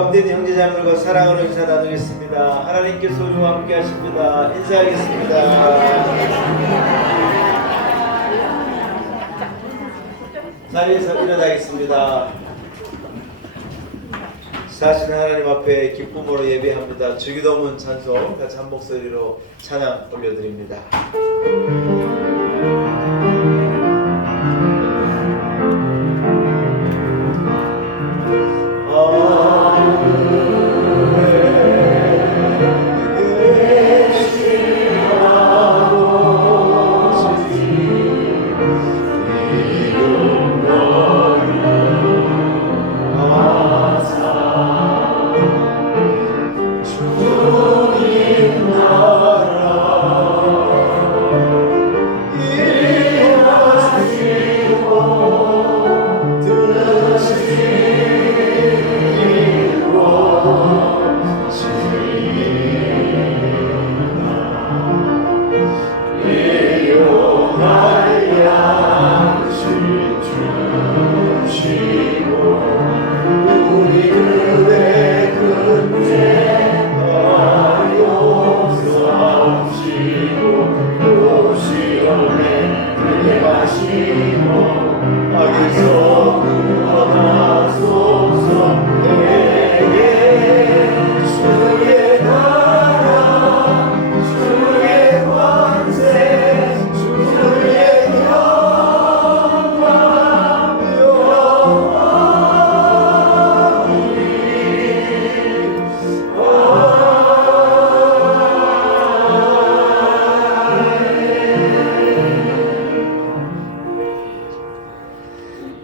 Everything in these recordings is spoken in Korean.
합된 형제자매들과 사랑으로 인사 나누겠습니다. 하나님께서 우리와 함께 하십니다. 인사하겠습니다. 자리에서 일어나겠습니다. 사신 하나님 앞에 기쁨으로 예배합니다. 주기도문 찬송 같이 한 목소리로 찬양 올려드립니다.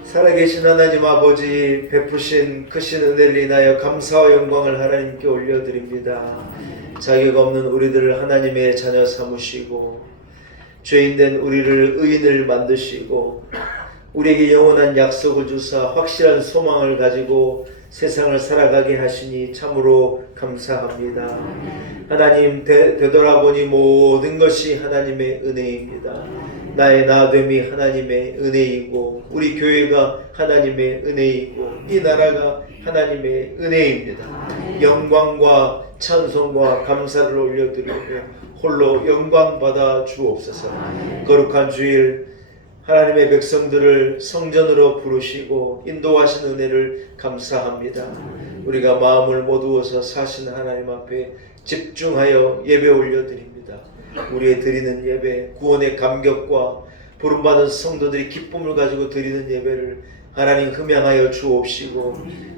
살아계신 하나님 아버지, 베푸신 크신 은혜를 인하여 감사와 영광을 하나님께 올려드립니다. 자격 없는 우리들을 하나님의 자녀 삼으시고 죄인된 우리를 의인을 만드시고 우리에게 영원한 약속을 주사 확실한 소망을 가지고 세상을 살아가게 하시니 참으로 감사합니다. 하나님, 되돌아보니 모든 것이 하나님의 은혜입니다. 나의 나됨이 하나님의 은혜이고 우리 교회가 하나님의 은혜이고 이 나라가 하나님의 은혜입니다. 영광과 찬송과 감사를 올려드리며 홀로 영광 받아 주옵소서. 거룩한 주일 하나님의 백성들을 성전으로 부르시고 인도하신 은혜를 감사합니다. 우리가 마음을 모두어서 사신 하나님 앞에 집중하여 예배 올려드립니다. 우리의 드리는 예배, 구원의 감격과 부름받은 성도들이 기쁨을 가지고 드리는 예배를 하나님 흠양하여 주옵시고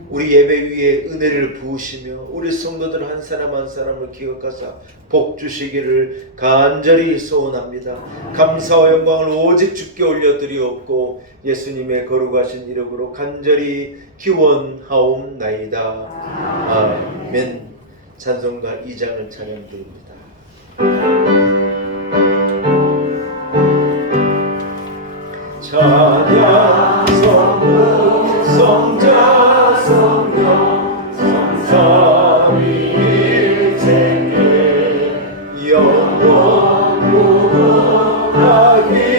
우리 예배 위에 은혜를 부으시며 우리 성도들 한 사람 한 사람을 기억하사 복 주시기를 간절히 소원합니다. 감사와 영광을 오직 주께 올려드리옵고 예수님의 거룩하신 이름으로 간절히 기원하옵나이다. 아멘. 찬송가 2장을 찬양드립니다. 찬양 성부 성자 성령 성삼위일체에 영원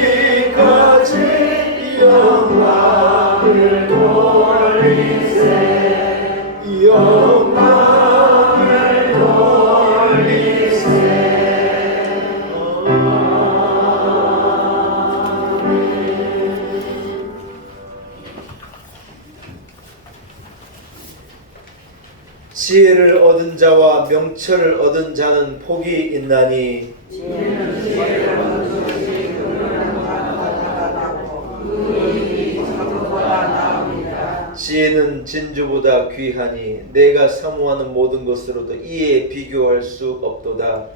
무궁하기까지 영광을 돌리세 영광을 돌리세. 지혜를 얻은 자와 명철을 얻은 자는 복이 있나니 지혜는 진주보다 귀하니 내가 사모하는 모든 것으로도 이에 비교할 수 없도다.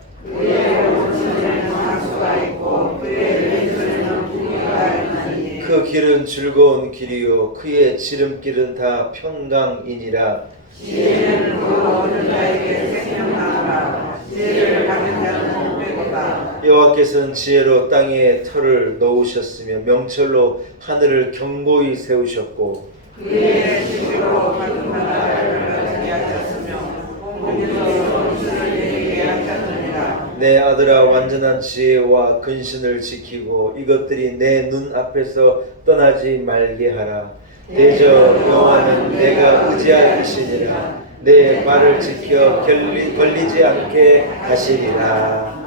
그 길은 즐거운 길이요 그의 지름길은 다 평강이니라. 지혜는 그 얻는 자에게 생명나노라. 지혜를 받는 자는 복되도다. 여호와께서는 지혜로 땅에 터를 놓으셨으며 명철로 하늘을 견고히 세우셨고 그의 지혜로 받은 나라를 가지게 하셨으며 공주로 원수를 내리게 하셨느니라. 내 아들아, 완전한 지혜와 근신을 지키고 이것들이 내 눈 앞에서 떠나지 말게 하라. 대저 여호와는 내가 의지할 것이니라. 내 발을 지켜 걸리지 않게 하시리라.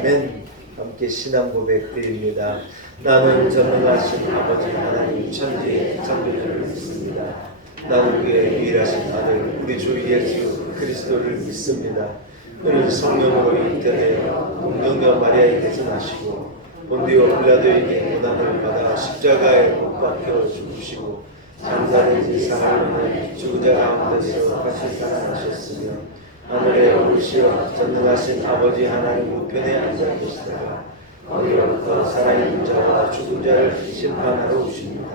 아멘. 함께 신앙 고백 드립니다. 나는 전능하신 아버지 하나님 천지의 창조주를 믿습니다. 나는 그의 유일하신 아들 우리 주 예수 그리스도를 믿습니다. 그는 성령으로 잉태되어 동정녀 마리아에게서 나시고 본디오 빌라도에게 고난을 받아 십자가에 못 박혀 죽으시고 장사된 지 사흘 만에 죽은 자 가운데서 다시 살아나셨으며 하늘에 오르시어 전능하신 아버지 하나님 우편에 앉아 계시다가 거기로부터 살아있는 자와 죽은 자를 심판하러 오십니다.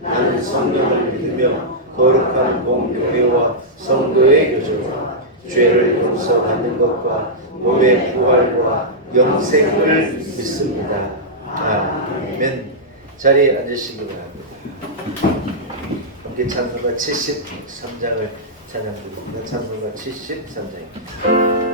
나는 성령을 믿으며 거룩한 공교회와 성도의 교제와 죄를 용서받는 것과 몸의 부활과 영생을 믿습니다. 아멘. 자리에 앉으시기 바랍니다. 함께 찬송가 73장을 찬양드립니다. 찬송가 73장입니다.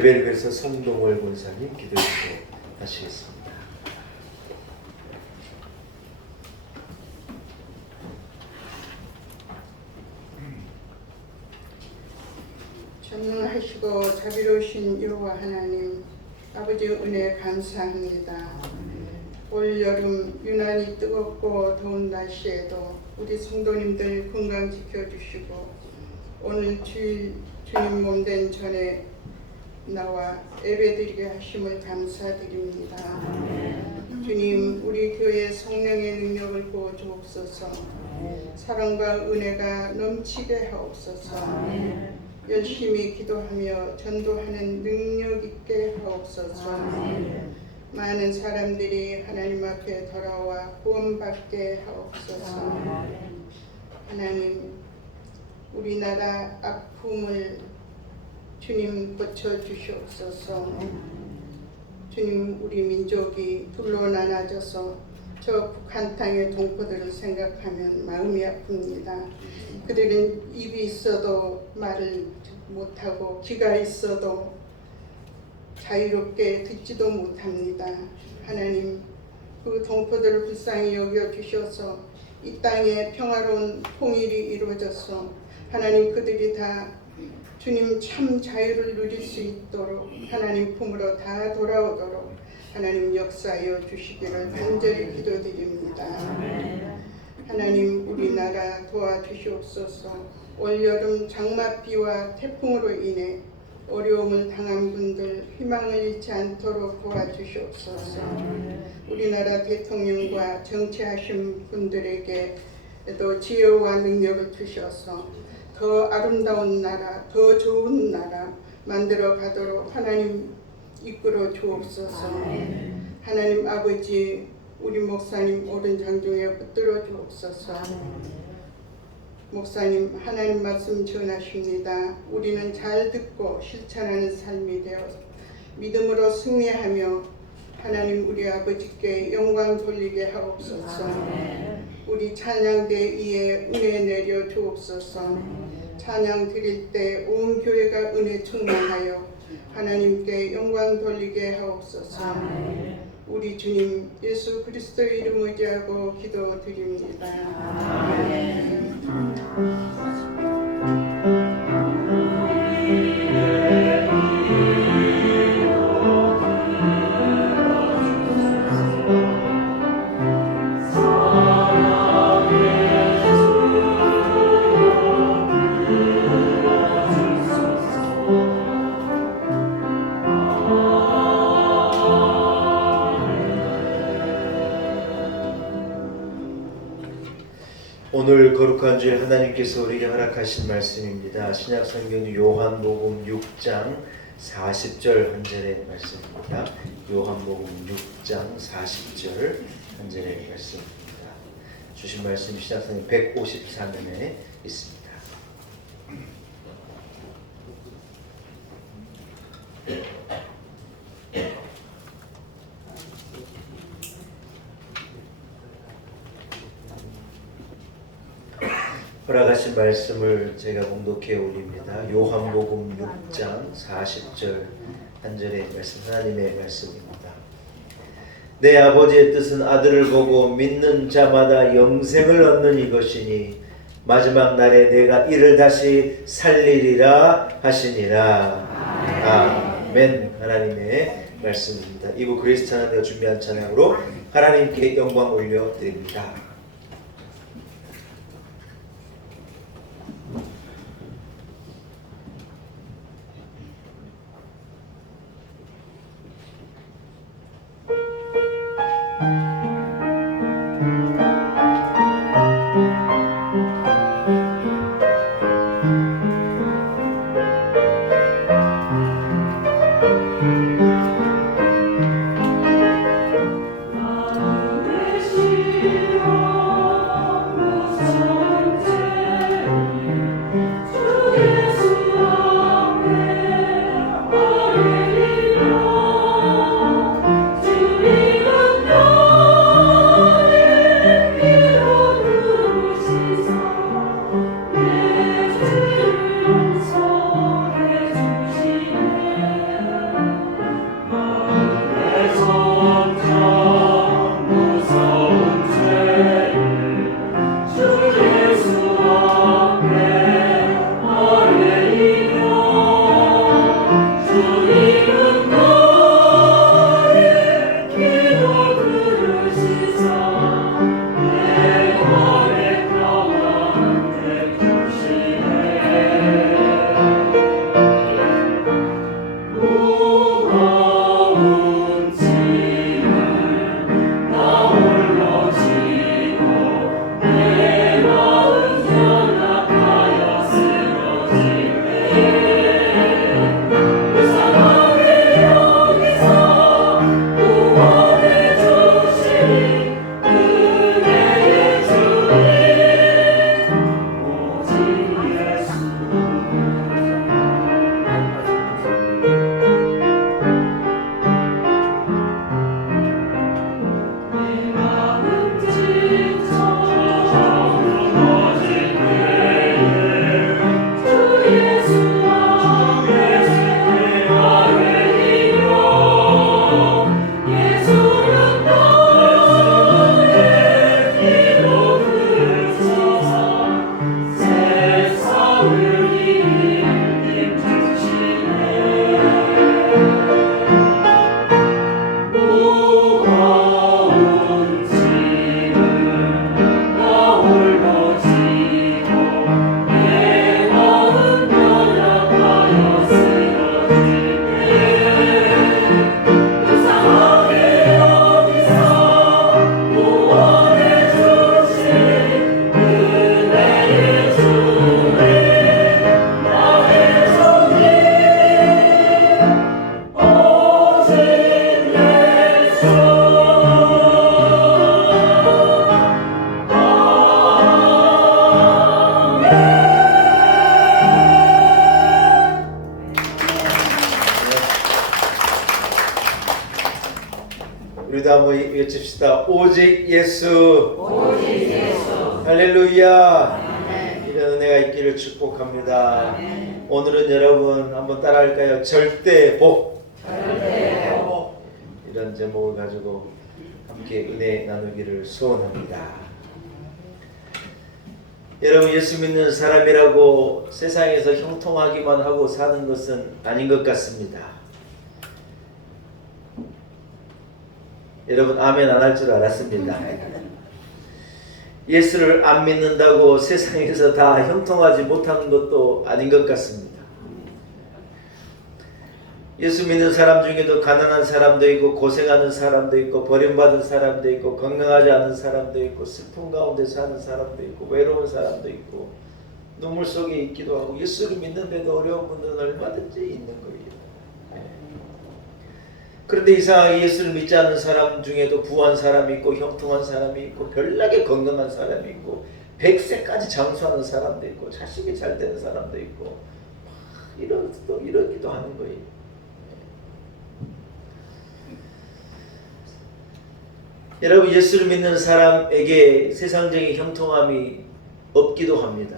예배를 위해서 송동월 권사님 기도해 하시겠습니다. 전능하시고 자비로우신 여호와 하나님, 아버지의 은혜 감사합니다. 올 여름 유난히 뜨겁고 더운 날씨에도 우리 성도님들 건강 지켜주시고 오늘 주일 주님 몸된 전에 나와 예배드리게 하심을 감사드립니다. 주님, 우리 교회 성령의 능력을 부어 주옵소서. 사랑과 은혜가 넘치게 하옵소서. 열심히 기도하며 전도하는 능력 있게 하옵소서. 많은 사람들이 하나님 앞에 돌아와 구원받게 하옵소서. 하나님, 우리나라 아픔을 주님 고쳐주시옵소서. 주님, 우리 민족이 둘로 나눠져서 저 북한 땅의 동포들을 생각하면 마음이 아픕니다. 그들은 입이 있어도 말을 못하고 귀가 있어도 자유롭게 듣지도 못합니다. 하나님, 그 동포들을 불쌍히 여겨주셔서 이 땅에 평화로운 통일이 이루어져서 하나님 그들이 다 주님 참 자유를 누릴 수 있도록 하나님 품으로 다 돌아오도록 하나님 역사하여 주시기를 간절히 기도드립니다. 하나님 우리나라 도와주시옵소서. 올여름 장맛비와 태풍으로 인해 어려움을 당한 분들 희망을 잃지 않도록 도와주시옵소서. 우리나라 대통령과 정치하신 분들에게도 지혜와 능력을 주셔서 더 아름다운 나라, 더 좋은 나라 만들어 가도록 하나님 이끌어 주옵소서. 하나님 아버지 우리 목사님 오른장 중에 붙들어 주옵소서. 목사님 하나님 말씀 전하십니다. 우리는 잘 듣고 실천하는 삶이 되어 믿음으로 승리하며 하나님 우리 아버지께 영광 돌리게 하옵소서. 우리 찬양대 위에 은혜 내려 주옵소서. 찬양 드릴 때 온 교회가 은혜 충만하여 하나님께 영광 돌리게 하옵소서. 우리 주님 예수 그리스도의 이름 의지하고 기도드립니다. 아멘. 오늘 거룩한 주일 하나님께서 우리에게 허락하신 말씀입니다. 신약성경 요한복음 6장 40절 한 절의 말씀입니다. 요한복음 6장 40절 한 절의 말씀입니다. 주신 말씀 신약성경 154면에 있습니다. 허락하신 말씀을 제가 봉독해 올립니다. 요한복음 6장 40절 한 절의 말씀, 하나님의 말씀입니다. 내 아버지의 뜻은 아들을 보고 믿는 자마다 영생을 얻는 이것이니 마지막 날에 내가 이를 다시 살리리라 하시니라. 아멘. 하나님의 말씀입니다. 이부 그리스도 찬양대가 준비한 찬양으로 하나님께 영광 올려드립니다. 마음의 시원 부릅시다. 오직 예수. 오직 예수. 할렐루야. 이런 은혜가 있기를 축복합니다. 오늘은 여러분 한번 따라할까요? 절대 복. 절대 복. 이런 제목을 가지고 함께 은혜 나누기를 소원합니다. 여러분, 예수 믿는 사람이라고 세상에서 형통하기만 하고 사는 것은 아닌 것 같습니다. 여러분, 아멘 안 할 줄 알았습니다. 예수를 안 믿는다고 세상에서 다 형통하지 못하는 것도 아닌 것 같습니다. 예수 믿는 사람 중에도 가난한 사람도 있고 고생하는 사람도 있고 버림받은 사람도 있고 건강하지 않은 사람도 있고 슬픔 가운데 사는 사람도 있고 외로운 사람도 있고 눈물 속에 있기도 하고 예수를 믿는데도 어려운 분들은 얼마든지 있는 거예요. 그런데 이상하게 예수를 믿지 않는 사람 중에도 부한 사람이 있고 형통한 사람이 있고 별나게 건강한 사람이 있고 100세까지 장수하는 사람도 있고 자식이 잘 되는 사람도 있고 이러기도 하는 거예요. 여러분, 예수를 믿는 사람에게 세상적인 형통함이 없기도 합니다.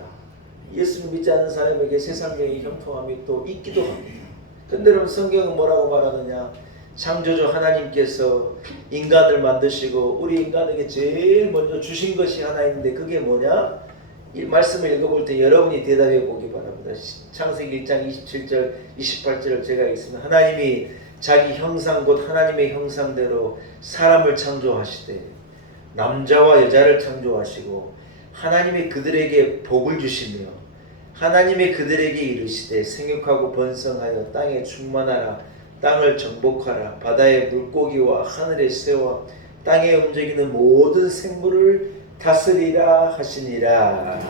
예수를 믿지 않는 사람에게 세상적인 형통함이 또 있기도 합니다. 근데 여러분, 성경은 뭐라고 말하느냐? 창조주 하나님께서 인간을 만드시고 우리 인간에게 제일 먼저 주신 것이 하나 있는데 그게 뭐냐? 이 말씀을 읽어볼 때 여러분이 대답해 보기 바랍니다. 창세기 1장 27절 28절을 제가 읽습니다. 하나님이 자기 형상 곧 하나님의 형상대로 사람을 창조하시되 남자와 여자를 창조하시고 하나님이 그들에게 복을 주시며 하나님이 그들에게 이르시되 생육하고 번성하여 땅에 충만하라 땅을 정복하라 바다의 물고기와 하늘의 새와 땅에 움직이는 모든 생물을 다스리라 하시니라.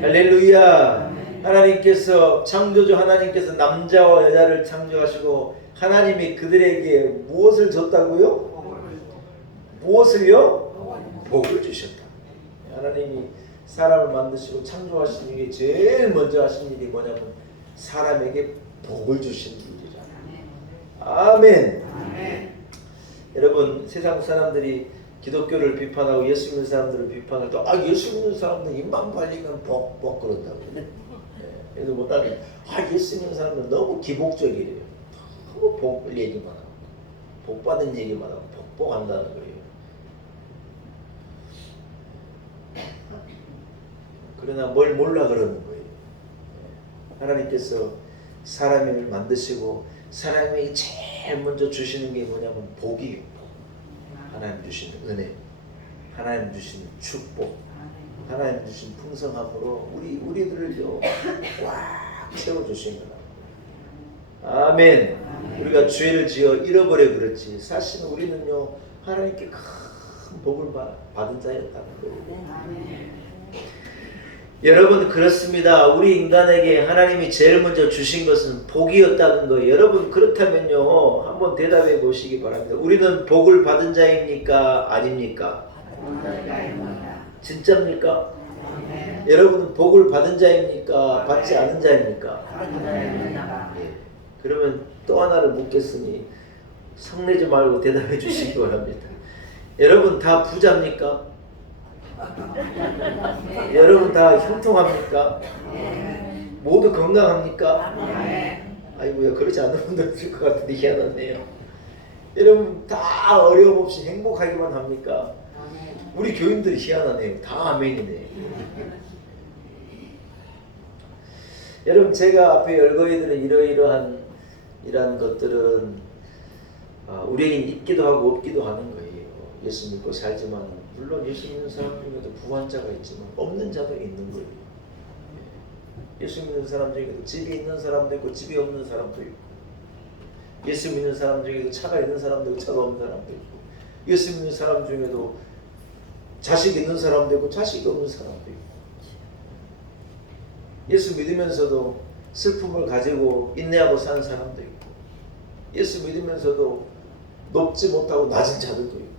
할렐루야. 하나님께서 창조주 하나님께서 남자와 여자를 창조하시고 하나님이 그들에게 무엇을 줬다고요? 무엇을요? 복을 주셨다. 하나님이 사람을 만드시고 창조하신 일이 제일 먼저 하신 일이 뭐냐면 사람에게 복을 주신 일이라. 아멘. 아멘. 여러분, 세상 사람들이 기독교를 비판하고 예수 믿는 사람들을 비판할 때 예수 믿는 사람들 입만 벌리면 복 그런다고. 그래서 못하면 예수 믿는 사람들 너무 기복적이래요. 너무 복 얘기만 하고 복 받은 얘기만 하고 복복한다는 거예요. 그러나 뭘 몰라 그러는 거예요. 하나님께서 사람을 만드시고 사람에게 제일 먼저 주시는 게 뭐냐면 복이에요. 하나님 주시는 은혜, 하나님 주시는 축복, 하나님 주신 풍성함으로 우리들을요 꽉 채워 주신 거다. 아멘. 우리가 죄를 지어 잃어버려 그렇지 사실은 우리는요 하나님께 큰 복을 받은 자였다는 거예요. 여러분, 그렇습니다. 우리 인간에게 하나님이 제일 먼저 주신 것은 복이었다는 거예요. 여러분, 그렇다면요 한번 대답해 보시기 바랍니다. 우리는 복을 받은 자입니까? 아닙니까? 진짜입니까? 여러분은 복을 받은 자입니까? 받지 않은 자입니까? 예. 그러면 또 하나를 묻겠으니 성내지 말고 대답해 주시기 바랍니다. 여러분 다 부자입니까? 여러분 다 형통합니까? 모두 건강합니까? 아이고야, 그렇지 않은 분도 있을 것 같은데 희한하네요. 여러분 다 어려움 없이 행복하기만 합니까? 우리 교인들이 희한하네요. 다 아멘이네요. 여러분, 제가 앞에 열거해드린 이러한 것들은 우리에게 있기도 하고 없기도 하는 거예요. 예수 믿고 살지만 물론 예수 믿는 사람 중에도 부한 자가 있지만 없는 자도 있는 거예요. 예수 믿는 사람 중에도 집이 있는 사람도 있고 집이 없는 사람도 있고 예수 믿는 사람 중에도 차가 있는 사람도 있고 차가 없는 사람도 있고 예수 믿는 사람 중에도 자식 있는 사람도 있고 자식이 없는 사람도 있고 예수 믿으면서도 슬픔을 가지고 인내하고 사는 사람도 있고 예수 믿으면서도 높지 못하고 낮은 자들도 있고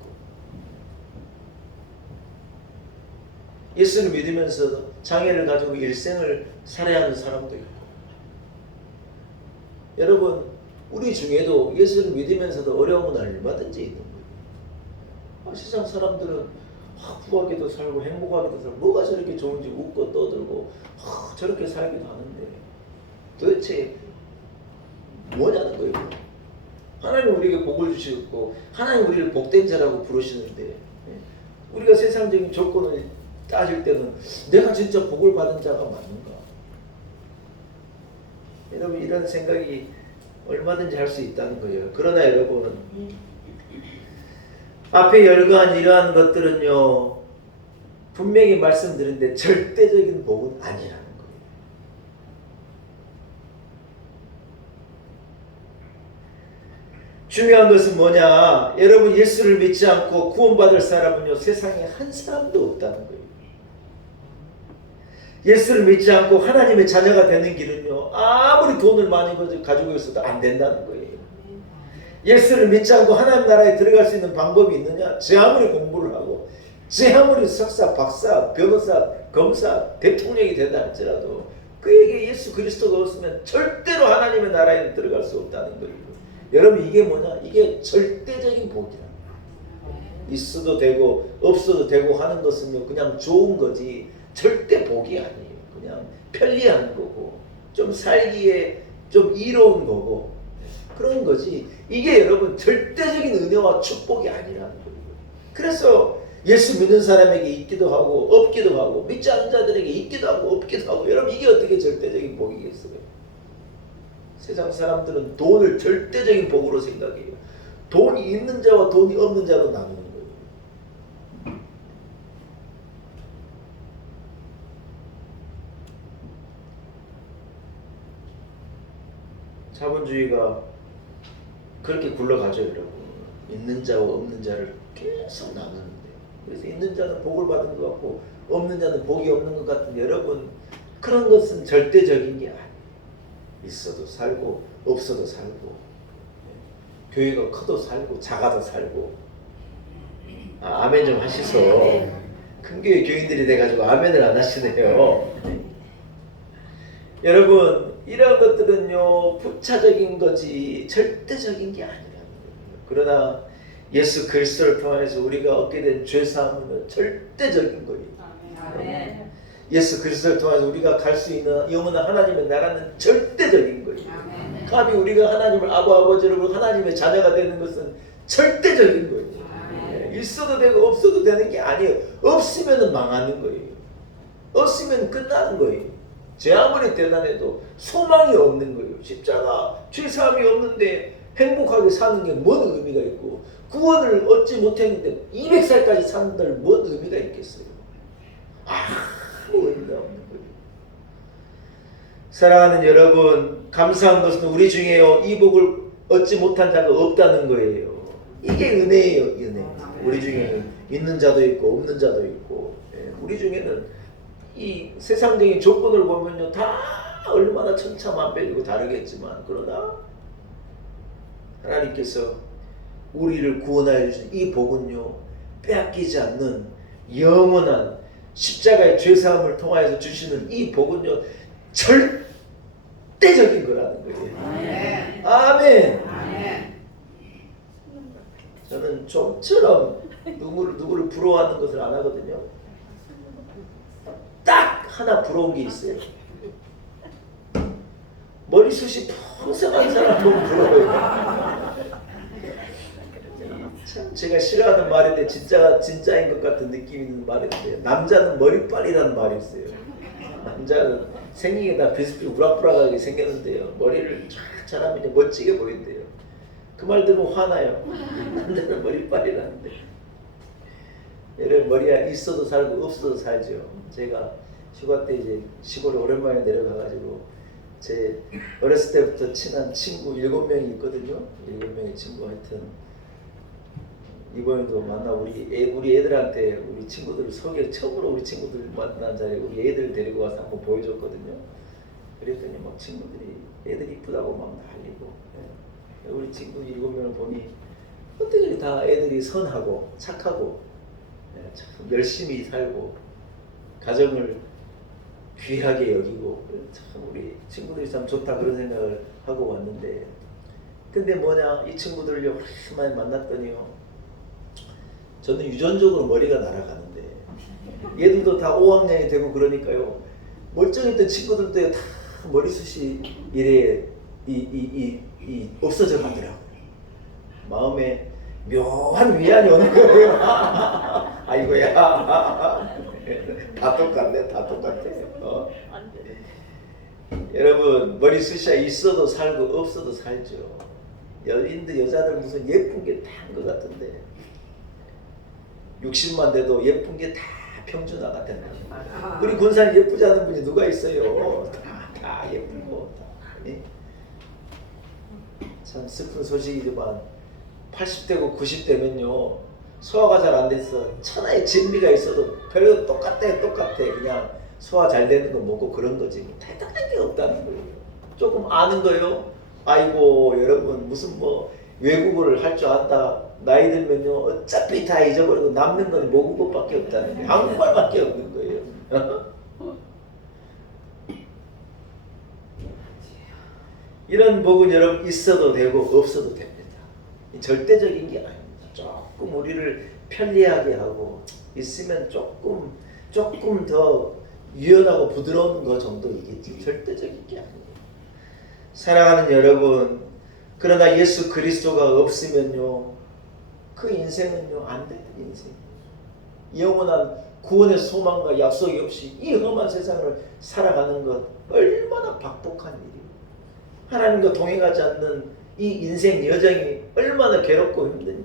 예수를 믿으면서 장애를 가지고 일생을 살아야 하는 사람도 있고 여러분, 우리 중에도 예수를 믿으면서도 어려움은 얼마든지 있는 거예요. 세상 사람들은 후하게도 살고 행복하게도 살고 뭐가 저렇게 좋은지 웃고 떠들고 저렇게 살기도 하는데 도대체 뭐냐는 거예요. 하나님 우리에게 복을 주셨고 하나님 우리를 복된 자라고 부르시는데 우리가 세상적인 조건을 따질 때는 내가 진짜 복을 받은 자가 맞는가? 여러분 이런 생각이 얼마든지 할 수 있다는 거예요. 그러나 여러분 앞에 열거한 이러한 것들은요 분명히 말씀드렸는데 절대적인 복은 아니라는 거예요. 중요한 것은 뭐냐? 여러분 예수를 믿지 않고 구원받을 사람은요 세상에 한 사람도 없다는 거예요. 예수를 믿지 않고 하나님의 자녀가 되는 길은요 아무리 돈을 많이 가지고 있어도 안 된다는 거예요. 예수를 믿지 않고 하나님 나라에 들어갈 수 있는 방법이 있느냐? 제 아무리 공부를 하고 제 아무리 석사, 박사, 변호사, 검사, 대통령이 된다 할지라도 그에게 예수 그리스도가 없으면 절대로 하나님의 나라에 들어갈 수 없다는 거예요. 여러분 이게 뭐냐? 이게 절대적인 복이라. 있어도 되고 없어도 되고 하는 것은요 그냥 좋은 거지 절대 복이 아니에요. 그냥 편리한 거고 좀 살기에 좀 이로운 거고 그런 거지 이게 여러분 절대적인 은혜와 축복이 아니라는 거예요. 그래서 예수 믿는 사람에게 있기도 하고 없기도 하고 믿지 않는 자들에게 있기도 하고 없기도 하고 여러분 이게 어떻게 절대적인 복이겠어요? 세상 사람들은 돈을 절대적인 복으로 생각해요. 돈이 있는 자와 돈이 없는 자로 나누는 거예요. 자본주의가 그렇게 굴러가죠 여러분. 있는 자와 없는 자를 계속 나누는데 그래서 있는 자는 복을 받은 것 같고 없는 자는 복이 없는 것 같은 여러분 그런 것은 절대적인 게 아니에요. 있어도 살고 없어도 살고 교회가 커도 살고 작아도 살고 아멘 좀 하시소. 큰 교회 교인들이 돼가지고 아멘을 안 하시네요. 여러분 이런 것들은요 부차적인 거지 절대적인 게 아니라는 거예요. 그러나 예수 그리스도를 통해서 우리가 얻게 된 죄사함은 절대적인 거예요. 아멘. 예수 그리스도를 통해서 우리가 갈 수 있는 영원한 하나님의 나라는 절대적인 거예요. 아멘. 감히 우리가 하나님을 아버지로 하나님의 자녀가 되는 것은 절대적인 거예요. 아멘. 있어도 되고 없어도 되는 게 아니에요. 없으면 망하는 거예요. 없으면 끝나는 거예요. 제 아무리 대단해도 소망이 없는 거예요. 십자가 죄사함이 없는데 행복하게 사는 게 뭔 의미가 있고 구원을 얻지 못했는데 200살까지 사는 데 뭔 의미가 있겠어요? 아무 의미가 없는 거예요. 사랑하는 여러분 감사한 것은 우리 중에요 이 복을 얻지 못한 자가 없다는 거예요. 이게 은혜예요. 은혜. 우리 중에는 있는 자도 있고 없는 자도 있고 우리 중에는 이 세상적인 조건을 보면요 다 얼마나 천차만별이고 다르겠지만 그러나 하나님께서 우리를 구원하여 주신 이 복은요 빼앗기지 않는 영원한 십자가의 죄사함을 통하여서 주시는 이 복은요 절대적인 거라는 거예요. 아멘. 아멘. 아멘. 저는 좀처럼 누구를 부러워하는 것을 안 하거든요. 딱 하나 부러운 게 있어요. 머리숱이 풍성한 사람 보면 부러워요. 참 제가 싫어하는 말인데 진짜인 것 같은 느낌이 있는 말인데 남자는 머리빨이라는 말이 있어요. 남자는 생긴 게 다 비슷비슷 우락부락하게 생겼는데요. 머리를 쫙 잘하면 멋지게 보인대요. 그 말 들으면 화나요. 남자는 머리빨이라는데. 여러분 머리가 있어도 살고 없어도 살죠. 제가 휴가 때 이제 시골에 오랜만에 내려가가지고 제 어렸을 때부터 친한 친구 7명이 있거든요. 7명의 친구 하여튼 이번에도 만나 우리 애들한테 우리 친구들 처음으로 우리 친구들 만난 자리에 우리 애들 데리고 와서 한번 보여줬거든요. 그랬더니 막 친구들이 애들 이쁘다고 막 난리고 우리 친구 7명을 보니 어떻게 다 애들이 선하고 착하고 참 열심히 살고 가정을 귀하게 여기고 참 우리 친구들이 참 좋다 그런 생각을 하고 왔는데 근데 뭐냐 이 친구들을 오랜만에 만났더니요 저는 유전적으로 머리가 날아가는데 얘들도 다 5학년이 되고 그러니까요. 멀쩡했던 친구들도 다 머리숱이 이래 없어져 가더라고요. 마음에 묘한 위안이 오는 거예요. 아이고야. 다 똑같네, 다 똑같아. 여러분, 머리숱이 있어도 살고 없어도 살죠. 여인들, 여자들 무슨 예쁜 게 다 한 것 같은데 60만 돼도 예쁜 게 다 평준화 같은 거죠. 우리 군산 예쁘지 않은 분이 누가 있어요? 다 예쁘고 다. 참 슬픈 소식이지만 80대고 90대면요 소화가 잘 안 돼서 천하의 진미가 있어도 별로 똑같아. 그냥 소화 잘 되는 거 먹고 그런 거지 대단한 게 없다는 거예요. 조금 아는 거요. 아이고 여러분 무슨 뭐 외국어를 할 줄 안다. 나이 들면요 어차피 다 잊어버리고 남는 건 모국어밖에 없다는 거예요. 한국말밖에 없는 거예요. 이런 복은 여러분 있어도 되고 없어도 됩니다. 절대적인 게 아닙니다. 조금 우리를 편리하게 하고 있으면 조금 더 유연하고 부드러운 거 정도이겠지 절대적인 게 아니에요. 사랑하는 여러분, 그러나 예수 그리스도가 없으면요 그 인생은요 안 되는 인생. 영원한 구원의 소망과 약속이 없이 이 험한 세상을 살아가는 것 얼마나 박복한 일이에요. 하나님과 동행하지 않는 이 인생 여정이 얼마나 괴롭고 힘든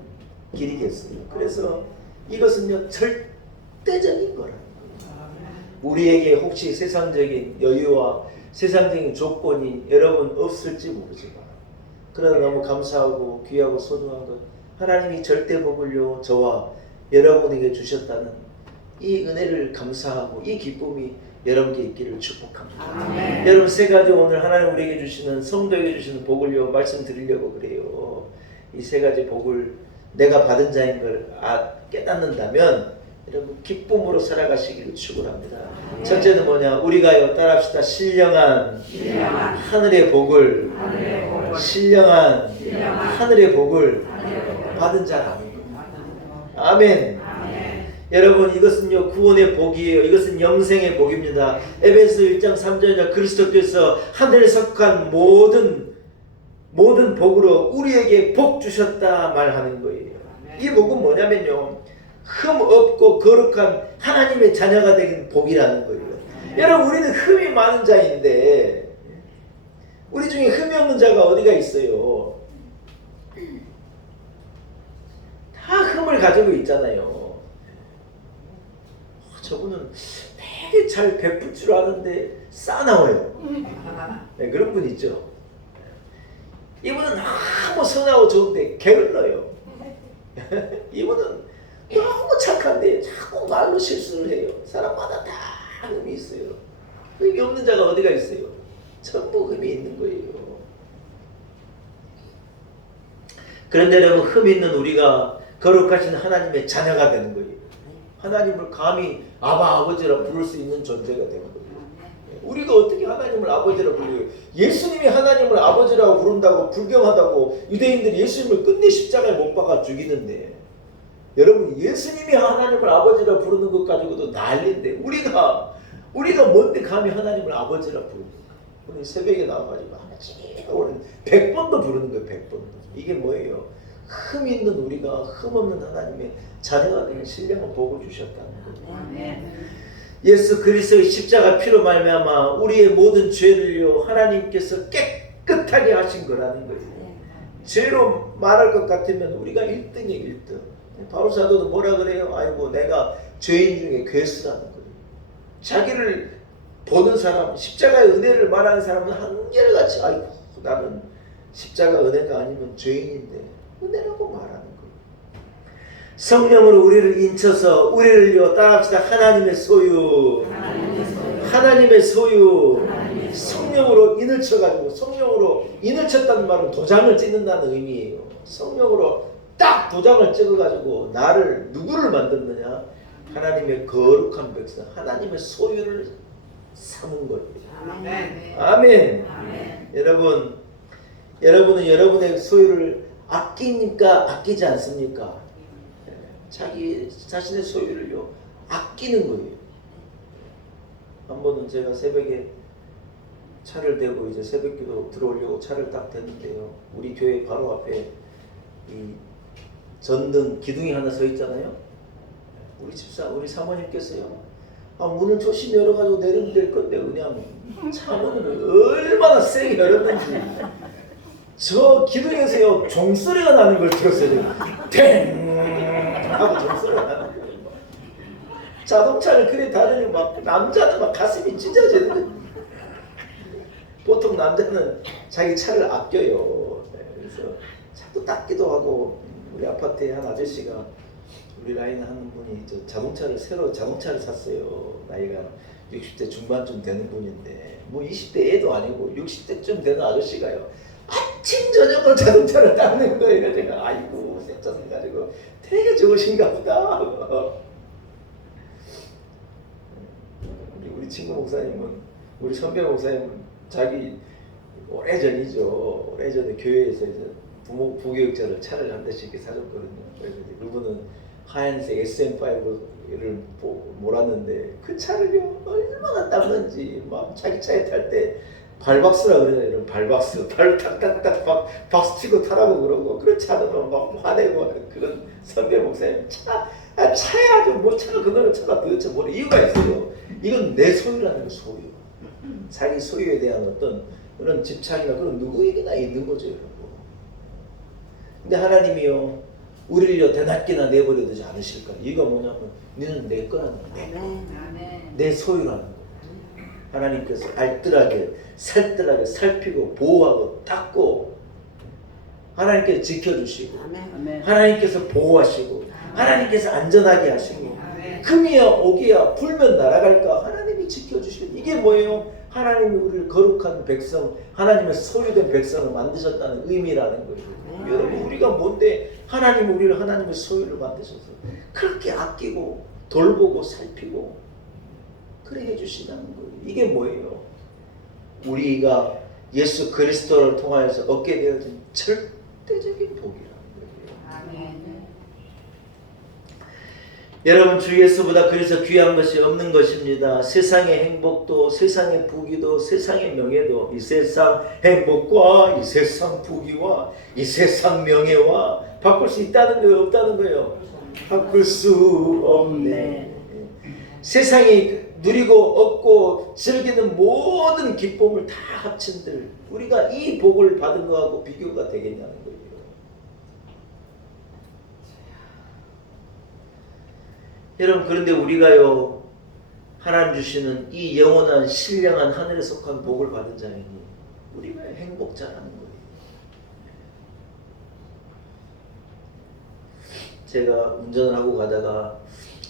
길이겠어요. 그래서 이것은요 절대적인 거라는 거예요. 우리에게 혹시 세상적인 여유와 세상적인 조건이 여러분 없을지 모르지만 그러나 너무 감사하고 귀하고 소중한 것 하나님이 절대 복을요 저와 여러분에게 주셨다는 이 은혜를 감사하고 이 기쁨이 여러분께 있기를 축복합니다. 아멘. 여러분 세 가지 오늘 하나님 우리에게 주시는 성도에게 주시는 복을요 말씀드리려고 그래요. 이 세 가지 복을 내가 받은 자인 걸 깨닫는다면 여러분 기쁨으로 살아가시기를 축원합니다. 첫째는 뭐냐? 우리가요 따라합시다. 신령한 하늘의 복을 신령한 하늘의 복을 받은 자라는 거예요. 아멘. 여러분 이것은요 구원의 복이에요. 이것은 영생의 복입니다. 에베소 1장 3절에 그리스도께서 하늘에 속한 모든 복으로 우리에게 복 주셨다 말하는 거예요. 이 복은 뭐냐면요 흠 없고 거룩한 하나님의 자녀가 되는 복이라는 거예요. 여러분 우리는 흠이 많은 자인데 우리 중에 흠이 없는 자가 어디가 있어요? 다 흠을 가지고 있잖아요. 저분은 되게 잘 베풀 줄 아는데 싸나워요. 네, 그런 분 있죠. 이분은 너무 선하고 좋은데 게을러요. 이분은 너무 착한데 자꾸 말로 실수를 해요. 사람마다 다 흠이 있어요. 흠이 없는 자가 어디가 있어요? 전부 흠이 있는 거예요. 그런데 여러분 흠이 있는 우리가 거룩하신 하나님의 자녀가 되는 거예요. 하나님을 감히 아버지라 부를 수 있는 존재가 되는 거예요. 우리가 어떻게 하나님을 아버지라 불러요? 예수님이 하나님을 아버지라고 부른다고 불경하다고 유대인들이 예수님을 끝내 십자가에 못 박아 죽이는데 여러분 예수님이 하나님을 아버지라 부르는 것 가지고도 난리인데 우리가 뭔데 감히 하나님을 아버지라 부르는 거예요? 오늘 새벽에 나와가지고 하나님 100번도 부르는 거예요. 100번도. 이게 뭐예요? 흠 있는 우리가 흠 없는 하나님의 자녀가 되는 신령한 복을 주셨다는 거예요. 예수 그리스도의 십자가 피로 말미암아 우리의 모든 죄를요 하나님께서 깨끗하게 하신 거라는 거예요. 죄로 말할 것 같으면 우리가 1등이에요. 1등. 바울 사도도 뭐라 그래요? 아이고 내가 죄인 중에 괴수라는 거예요. 자기를 보는 사람, 십자가의 은혜를 말하는 사람은 한결같이 아이고 나는 십자가 은혜가 아니면 죄인인데 은혜라고 말하는 거예요. 성령으로 우리를 인쳐서 우리를요 따라합시다. 하나님의 소유. 하나님의 소유. 성령으로 인을 쳐가지고 성령으로 인을 쳤다는 말은 도장을 찍는다는 의미예요. 성령으로 딱 도장을 찍어가지고 나를 누구를 만들느냐? 하나님의 거룩한 백성, 하나님의 소유를 삼은 거예요. 아멘. 여러분은 여러분의 소유를 아낍니까? 아끼지 않습니까? 자기 자신의 소유를요 아끼는 거예요. 한 번은 제가 새벽에 차를 대고 이제 새벽기도 들어오려고 차를 딱 댔는데요. 우리 교회 바로 앞에 이 전등 기둥이 하나 서 있잖아요. 우리 사모님께서요. 문을 조심히 열어가지고 내리면 될 건데 그냥 차문을 얼마나 세게 열었는지 저 기둥에서요 종소리가 나는 걸 들었어요. 땡 하고 종소리가 나는 거예요. 자동차를 그래 다니면 막 남자는 막 가슴이 찢어지는 거예요. 보통 남자는 자기 차를 아껴요. 그래서 자꾸 닦기도 하고 우리 아파트에 한 아저씨가 우리 라인 하는 분이 새로 자동차를 샀어요. 나이가 60대 중반쯤 되는 분인데 뭐 20대 애도 아니고 60대쯤 되는 아저씨가요. 아침 저녁으로 자동차를 닦는 거예요. 제가 아이고 진짜 생가지고 되게 좋으신가 보다. 우리 친구 목사님은 우리 선배 목사님은 자기 오래전이죠. 오래전에 교회에서 이제 부교육자를 차를 한 대씩 이렇게 사줬거든요. 그래서 그분은 하얀색 SM5를 몰았는데 그 차를요 얼마나 닦는지 막 자기 차에 탈 때 발박스라 그러잖아요. 이런 발박스 발 탁탁탁 박수 치고 타라고 그러고 그렇지 않으면 막 화내고 그런 선배 목사님 차에 아주 뭐 차가 그거는 차가 도대체 뭐 이유가 있어요. 이건 내 소유라는 거 소유. 자기 소유에 대한 어떤 그런 집착이나 그런 누구에게나 있는 거죠, 여러분. 근데 하나님이요 우리를 대낮게나 내버려 두지 않으실까? 이유가 뭐냐면 너는 내 거라는 거야. 내 소유라는 거야. 하나님께서 알뜰하게 살뜰하게 살피고 보호하고 닦고 하나님께서 지켜주시고 하나님께서 보호하시고 하나님께서 안전하게 하시고 금이야 오기야 불면 날아갈까 하나님이 지켜주시고 이게 뭐예요? 하나님이 우리를 거룩한 백성 하나님의 소유된 백성을 만드셨다는 의미라는 거예요. 여러분 우리가 뭔데 하나님이 우리를 하나님의 소유를 만드셔서 그렇게 아끼고 돌보고 살피고 그래 해주신다는 거예요. 이게 뭐예요? 우리가 예수 그리스도를 통하여서 얻게 되어진 절대적인 복이라는 거예요. 여러분 주 예수보다 그래서 귀한 것이 없는 것입니다. 세상의 행복도 세상의 부귀도 세상의 명예도 이 세상 행복과 이 세상 부귀와 이 세상 명예와 바꿀 수 있다는 거예요? 없다는 거예요? 바꿀 수 없네. 세상이 누리고 얻고 즐기는 모든 기쁨을 다 합친들 우리가 이 복을 받은 것하고 비교가 되겠냐는 거예요. 여러분 그런데 우리가요 하나님 주시는 이 영원한 신령한 하늘에 속한 복을 받은 자이니 우리가 행복자라는 거예요. 제가 운전을 하고 가다가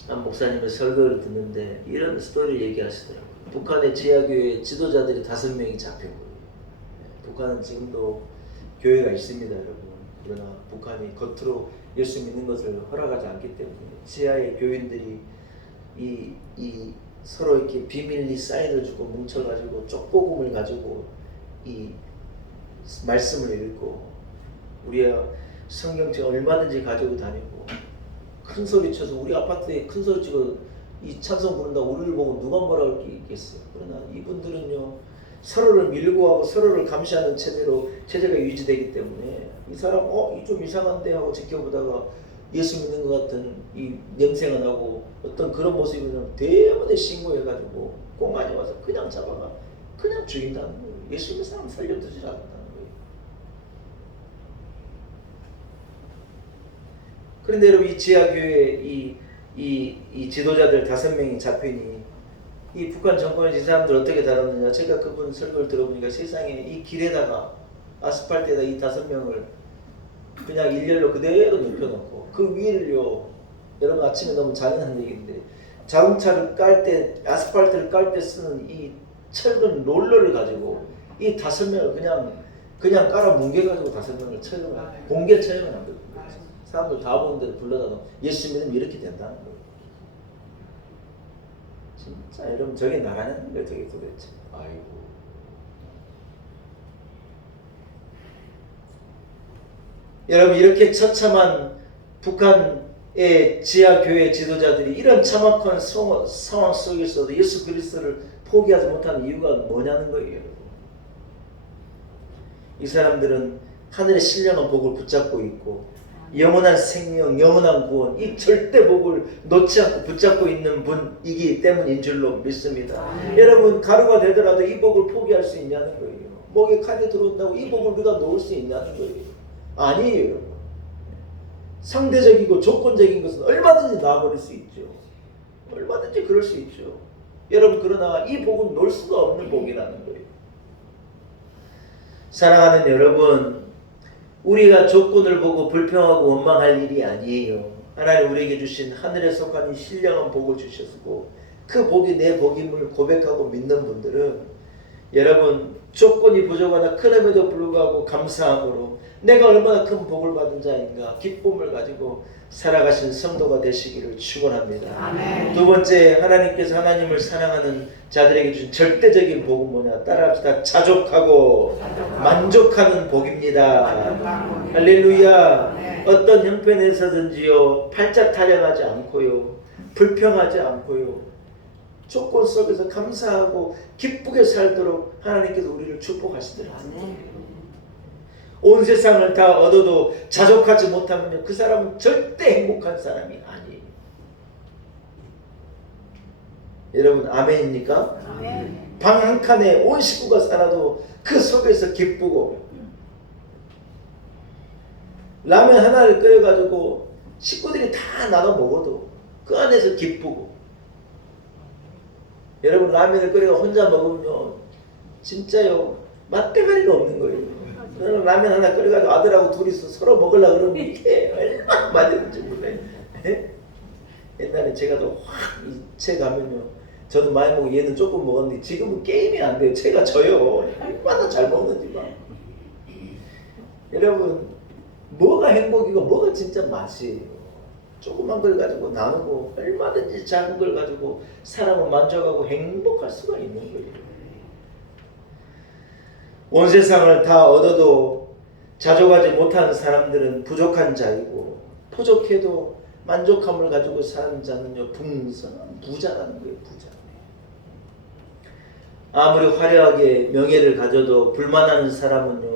한 목사님의 설교를 듣는데 이런 스토리를 얘기하시더라고요. 북한의 지하교회 지도자들이 5명이 잡힌 거예요. 북한은 지금도 교회가 있습니다, 여러분. 그러나 북한이 겉으로 예수 믿는 것을 허락하지 않기 때문에 지하의 교인들이 이 서로 이렇게 비밀리 사인을 주고 뭉쳐가지고 쪽복음을 가지고 이 말씀을 읽고 우리가 성경책 얼마든지 가지고 다니고 큰 소리 쳐서 우리 아파트에 큰 소리 치고 이 찬송 부른다고 우리를 보고 누가 뭐라 할 게 있겠어요. 그러나 이분들은요 서로를 밀고 하고 서로를 감시하는 체제가 유지되기 때문에 이 사람 이 좀 이상한데 하고 지켜보다가 예수 믿는 것 같은 이 냄새가 나고 어떤 그런 모습이면 대문에 신고해가지고 공안이 와서 그냥 잡아가 그냥 죽인다는 거예요. 예수 믿는 사람 살려두지 않는다는 거예요. 그런데 여러분 이 지하교회 이 지도자들 5명이 잡히니 이 북한 정권에서 이 사람들 어떻게 다뤘느냐 제가 그분 설교를 들어보니까 세상에 이 길에다가 아스팔트에다 이 5명을 그냥 일렬로 그대로 눕혀놓고 그 위를요 여러분 아침에 너무 잔인한 얘기인데 자동차를 깔 때 아스팔트를 깔 때 쓰는 이 철근 롤러를 가지고 이 5명을 그냥 깔아 뭉개가지고 5명을 처형을 공개 처형을 한 거예요. 사람들 다 보는 데도 불러다 놓고 예수 믿으면 이렇게 된다는 거예요. 진짜 여러분 저게 나라냐는 거예요. 저게 도대체. 아이고. 여러분 이렇게 처참한 북한 지하교회 지도자들이 이런 참혹한 상황 속에서도 예수 그리스도를 포기하지 못하는 이유가 뭐냐는 거예요. 여러분. 이 사람들은 하늘의 신령한 복을 붙잡고 있고 영원한 생명, 영원한 구원, 이 절대 복을 놓지 않고 붙잡고 있는 분이기 때문인 줄로 믿습니다. 여러분, 가루가 되더라도 이 복을 포기할 수 있냐는 거예요. 목에 칼이 들어온다고 이 복을 그가 놓을 수 있냐는 거예요. 아니에요. 상대적이고 조건적인 것은 얼마든지 놔버릴 수 있죠. 얼마든지 그럴 수 있죠. 여러분, 그러나 이 복은 놓을 수가 없는 복이라는 거예요. 사랑하는 여러분, 우리가 조건을 보고 불평하고 원망할 일이 아니에요. 하나님 우리에게 주신 하늘에 속한 이 신령한 복을 주셨고 그 복이 내 복임을 고백하고 믿는 분들은 여러분, 조건이 부족하나 그럼에도 불구하고 감사함으로 내가 얼마나 큰 복을 받은 자인가 기쁨을 가지고 살아가신 성도가 되시기를 축원합니다. 아멘. 두 번째, 하나님께서 하나님을 사랑하는 자들에게 주신 절대적인 복은 뭐냐? 따라합시다. 자족하고 만족하는 복입니다. 할렐루야. 네. 어떤 형편에서든지요 팔자 타령하지 않고요 불평하지 않고요 조건 속에서 감사하고 기쁘게 살도록 하나님께서 우리를 축복하시더라고요. 온 세상을 다 얻어도 자족하지 못하면 그 사람은 절대 행복한 사람이 아니에요. 여러분, 아멘입니까? 방 한 칸에 온 식구가 살아도 그 속에서 기쁘고, 라면 하나를 끓여가지고 식구들이 다 나눠 먹어도 그 안에서 기쁘고, 여러분, 라면을 끓여 혼자 먹으면요 진짜요 맛대가리가 없는 거예요. 저는 라면 하나 끓여가지고 아들하고 둘이서 서로 먹으려고 그러면 이게 얼마나 맛있는지 몰라요. 옛날에 제가 또확이채 가면요 저는 많이 먹고 얘는 조금 먹었는데 지금은 게임이 안 돼요. 채가 져요. 얼마나 잘 먹는지 막. 여러분, 뭐가 행복이고 뭐가 진짜 맛이에요. 조그만 걸 가지고 나누고 얼마든지 작은 걸 가지고 사람은 만족하고 행복할 수가 있는 거예요. 온 세상을 다 얻어도 자족하지 못하는 사람들은 부족한 자이고 부족해도 만족함을 가지고 사는 자는요 풍성한 부자라는 거예요. 부자. 아무리 화려하게 명예를 가져도 불만하는 사람은요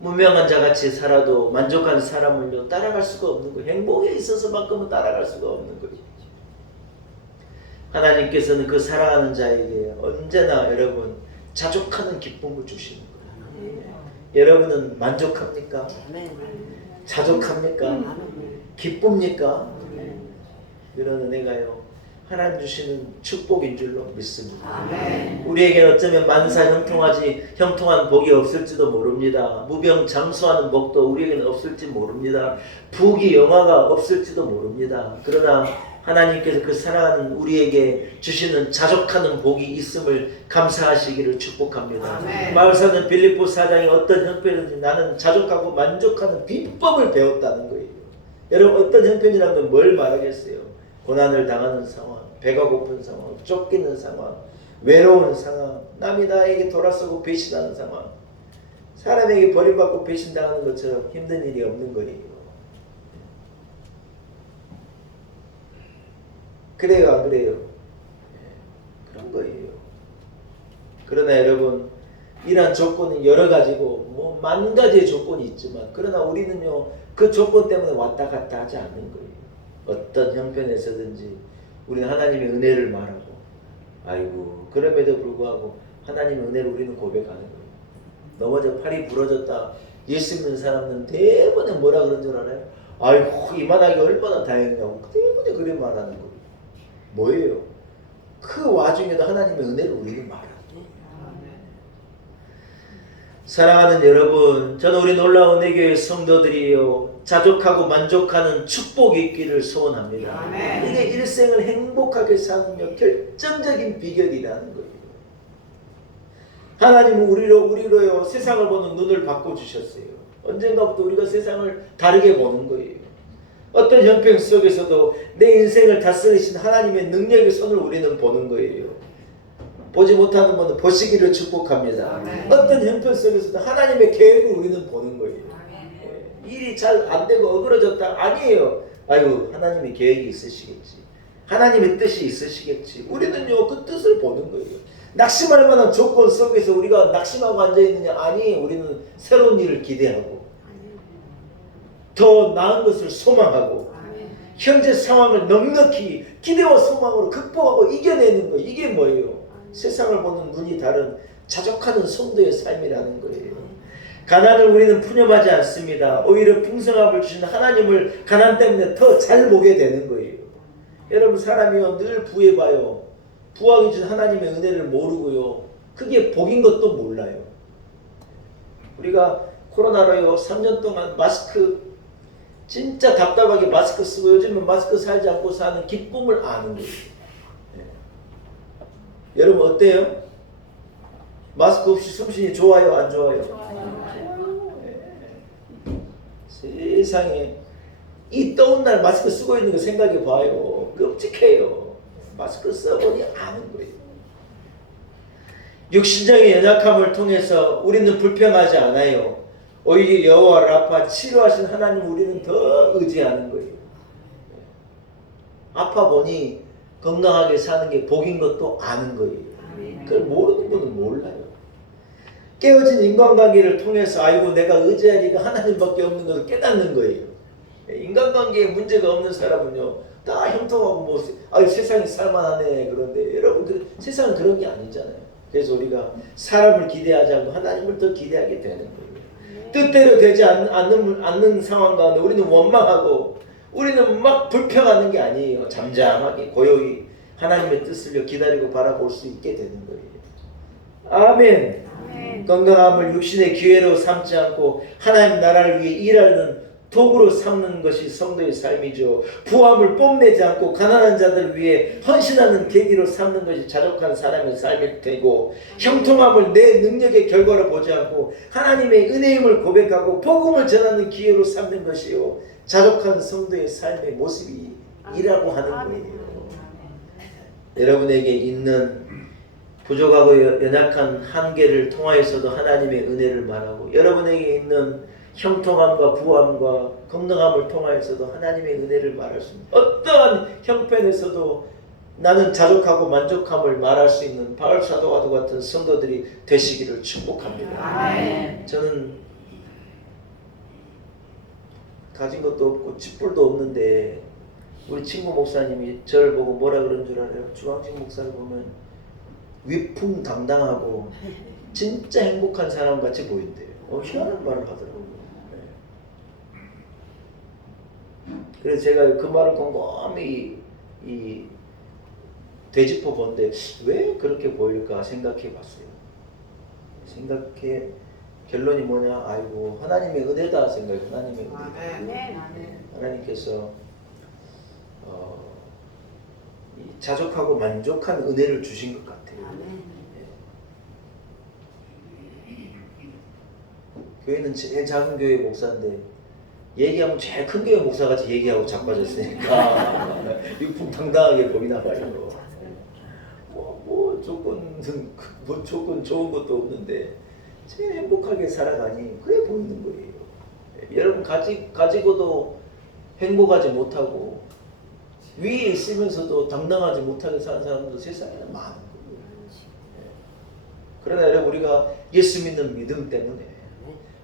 무명한 자같이 살아도 만족한 사람을요 따라갈 수가 없는 거예요. 행복에 있어서만큼은 따라갈 수가 없는 거예요. 하나님께서는 그 사랑하는 자에게 언제나 여러분 자족하는 기쁨을 주시는 거예요. 여러분은 만족합니까? 자족합니까? 기쁩니까? 이런 은혜가요 하나님 주시는 축복인 줄로 믿습니다. 우리에게는 어쩌면 만사 형통한 복이 없을지도 모릅니다. 무병장수하는 복도 우리에게는 없을지 모릅니다. 부귀 영화가 없을지도 모릅니다. 그러나 하나님께서 그 사랑하는 우리에게 주시는 자족하는 복이 있음을 감사하시기를 축복합니다. 마을사는 빌립보 사장이 어떤 형편이든지 나는 자족하고 만족하는 비법을 배웠다는 거예요. 여러분, 어떤 형편이라면 뭘 말하겠어요? 고난을 당하는 상황, 배가 고픈 상황, 쫓기는 상황, 외로운 상황, 남이 나에게 돌아서고 배신하는 상황, 사람에게 버림받고 배신당하는 것처럼 힘든 일이 없는 거예요. 그래요, 안 그래요? 그런 거예요. 그러나 여러분, 이러한 조건은 여러 가지고 뭐 만 가지의 조건이 있지만 그러나 우리는요 그 조건 때문에 왔다 갔다 하지 않는 거예요. 어떤 형편에서든지 우리는 하나님의 은혜를 말하고 아이고 그럼에도 불구하고 하나님의 은혜를 우리는 고백하는 거예요. 넘어져 팔이 부러졌다 예수 믿는 사람은 대부분 뭐라 그런 줄 알아요? 아이고 이만하게 얼마나 다행이냐고 대부분 그래 말하는 거예요. 뭐예요? 그 와중에도 하나님의 은혜를 우리는 말하는 거예요. 사랑하는 여러분, 저는 우리 놀라운 내교의 성도들이요 자족하고 만족하는 축복이 있기를 소원합니다. 이게 일생을 행복하게 사는 결정적인 비결이라는 거예요. 하나님은 우리로요 세상을 보는 눈을 바꿔주셨어요. 언젠가부터 우리가 세상을 다르게 보는 거예요. 어떤 형편 속에서도 내 인생을 다스리신 하나님의 능력의 손을 우리는 보는 거예요. 보지 못하는 분은 보시기를 축복합니다. 어떤 형편 속에서도 하나님의 계획을 우리는 보는 거예요. 일이 잘 안 되고 어그러졌다 아니에요. 아이고 하나님의 계획이 있으시겠지. 하나님의 뜻이 있으시겠지. 우리는요 그 뜻을 보는 거예요. 낙심할 만한 조건 속에서 우리가 낙심하고 앉아있느냐? 아니, 우리는 새로운 일을 기대하고 더 나은 것을 소망하고 현재 상황을 넉넉히 기대와 소망으로 극복하고 이겨내는 거예요. 이게 뭐예요? 세상을 보는 눈이 다른 자족하는 성도의 삶이라는 거예요. 가난을 우리는 푸념하지 않습니다. 오히려 풍성함을 주신 하나님을 가난 때문에 더 잘 보게 되는 거예요. 여러분 사람이요 늘 부해봐요. 부하게 준 하나님의 은혜를 모르고요. 그게 복인 것도 몰라요. 우리가 코로나로요 3년 동안 마스크 진짜 답답하게 마스크 쓰고 요즘은 마스크 살지 않고 사는 기쁨을 아는 거예요. 네. 여러분 어때요? 마스크 없이 숨쉬니 좋아요 안 좋아요? 좋아요. 네. 세상에 이 더운 날 마스크 쓰고 있는 거 생각해 봐요. 끔찍해요. 마스크 써보니 아는 거예요. 육신적인 연약함을 통해서 우리는 불평하지 않아요. 오히려 여호와 라파 치료하신 하나님 우리는 더 의지하는 거예요. 아파 보니 건강하게 사는 게 복인 것도 아는 거예요. 그걸 모르는 분은 몰라요. 깨어진 인간관계를 통해서 아이고 내가 의지할 리가 하나님밖에 없는 것을 깨닫는 거예요. 인간관계에 문제가 없는 사람은요 다 형통하고 뭐 세상이 살만하네. 그런데 여러분 세상은 그런 게 아니잖아요. 그래서 우리가 사람을 기대하지 않고 하나님을 더 기대하게 되는 거예요. 뜻대로 되지 않는 상황 가운데 우리는 원망하고 우리는 막 불평하는 게 아니에요. 잠잠하게 고요히 하나님의 뜻을 기다리고 바라볼 수 있게 되는 거예요. 아멘. 건강함을 육신의 기회로 삼지 않고 하나님 나라를 위해 일하는 도구로 삼는 것이 성도의 삶이죠. 부함을 뽐내지 않고 가난한 자들을 위해 헌신하는 계기로 삼는 것이 자족한 사람의 삶일 테고, 형통함을 내 능력의 결과로 보지 않고 하나님의 은혜임을 고백하고 복음을 전하는 기회로 삼는 것이요 자족한 성도의 삶의 모습이라고 하는 거예요. 여러분에게 있는 부족하고 연약한 한계를 통하여서도 하나님의 은혜를 말하고, 여러분에게 있는 형통함과 부함과 건강함을 통하여서도 하나님의 은혜를 말할 수 있는, 어떠한 형편에서도 나는 자족하고 만족함을 말할 수 있는 바울 사도와도 같은 성도들이 되시기를 축복합니다. 아멘. 저는 가진 것도 없고 쥐뿔도 없는데 우리 친구 목사님이 저를 보고 뭐라 그런 줄 알아요? 주광식 목사를 보면 위풍당당하고 진짜 행복한 사람 같이 보인대요. 희한한 말을 하더라고요. 그래서 제가 그 말을 곰곰이 되짚어 본데 왜 그렇게 보일까 생각해 봤어요. 결론이 뭐냐? 아이고 하나님의 은혜다 생각해요. 하나님의 은혜. 하나님께서 자족하고 만족한 은혜를 주신 것 같아요. 교회는 제일 작은 교회 목사인데 얘기하면 제일 큰 교회 목사같이 얘기하고 자빠졌으니까 위풍당당하게 보이나 봐요. 조건 좋은 것도 없는데 제일 행복하게 살아가니 그래 보이는 거예요. 여러분 가지고도 행복하지 못하고 위에 있으면서도 당당하지 못하게 사는 사람도 세상에 많은 거예요. 그러나 여러분 우리가 예수 믿는 믿음 때문에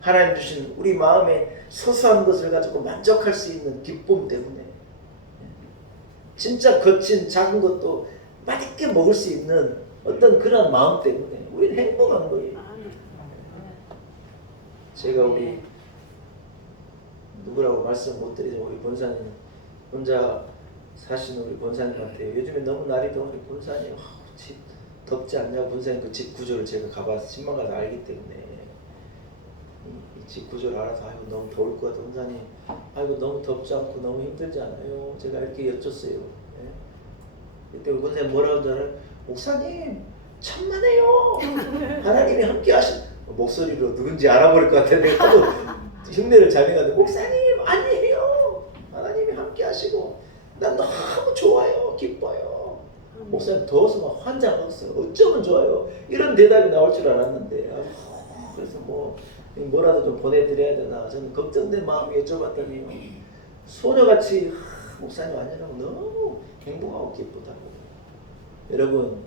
하나님 주신 우리 마음에 소소한 것을 가지고 만족할 수 있는 기쁨 때문에 진짜 거친 작은 것도 맛있게 먹을 수 있는 어떤 그런 마음 때문에 우리는 행복한 거예요. 제가 우리 누구라고 말씀 못 드리지만 우리 본사님 혼자 사시는 우리 본사님한테 요즘에 너무 날이 더우니 본사님 집 덥지 않냐고 본사님 그 집 구조를 제가 가봐서 집만 가서 알기 때문에 이 집 구조를 알아서 아이고 너무 더울 것 같아 본사님 아이고 너무 덥지 않고 너무 힘들지 않아요? 제가 이렇게 여쭸어요. 네? 그때 우리 본사님 뭐라고 하잖아요. 목사님 천만에요. 하나님이 함께 하신 목소리로 누군지 알아버릴 것 같은데 하도 흉내를 잘 내가지고 목사님 아니에요. 하나님이 함께 하시고 난 너무 좋아요. 기뻐요. 목사님 더워서 막 환장했어요. 어쩌면 좋아요. 이런 대답이 나올 줄 알았는데 그래서 뭐라도 좀 보내드려야 되나 저는 걱정된 마음에 여쭤봤더니 소녀같이 목사님 아니라고 너무 행복하고 기쁘다고. 여러분,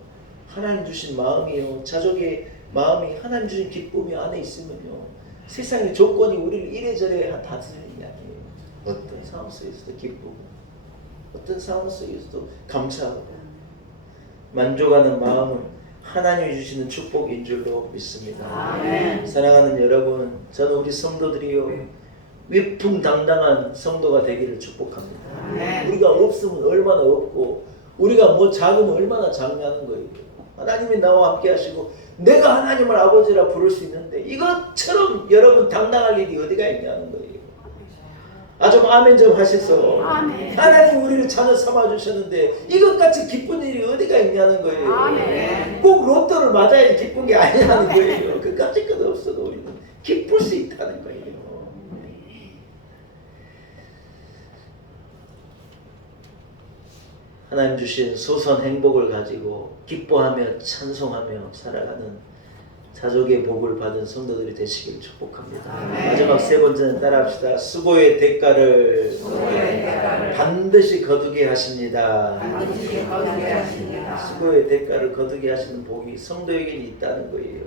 하나님 주신 마음이요, 자족의 마음이 하나님 주신 기쁨이 안에 있으면요, 세상의 조건이 우리를 이래저래 다 드는 게 아니에요. 어떤 상황 속에서도 기쁘고, 어떤 상황 속에서도 감사하고, 만족하는 마음은 하나님이 주시는 축복인 줄로 믿습니다. 아멘. 사랑하는 여러분, 저는 우리 성도들이요, 위풍당당한 성도가 되기를 축복합니다. 아멘. 우리가 없으면 얼마나 없고, 우리가 뭐 작으면 얼마나 작냐는 거예요. 하나님이 나와 함께 하시고 내가 하나님을 아버지라 부를 수 있는데 이것처럼 여러분 당당할 일이 어디가 있냐는 거예요. 아, 좀 아멘 좀 하셔서. 아멘. 하나님 우리를 자녀 삼아 주셨는데 이것같이 기쁜 일이 어디가 있냐는 거예요. 아멘. 꼭 로또를 맞아야 기쁜 게 아니라는 거예요. 그까짓 것 없어도 우리는 기쁠 수 있다는 거예요. 하나님 주신 소선 행복을 가지고 기뻐하며 찬송하며 살아가는 자족의 복을 받은 성도들이 되시길 축복합니다. 아멘. 마지막 세 번째는 따라합시다. 수고의 대가를 반드시 거두게 하십니다. 반드시 거두게 하십니다. 수고의 대가를 거두게 하시는 복이 성도에게는 있다는 거예요.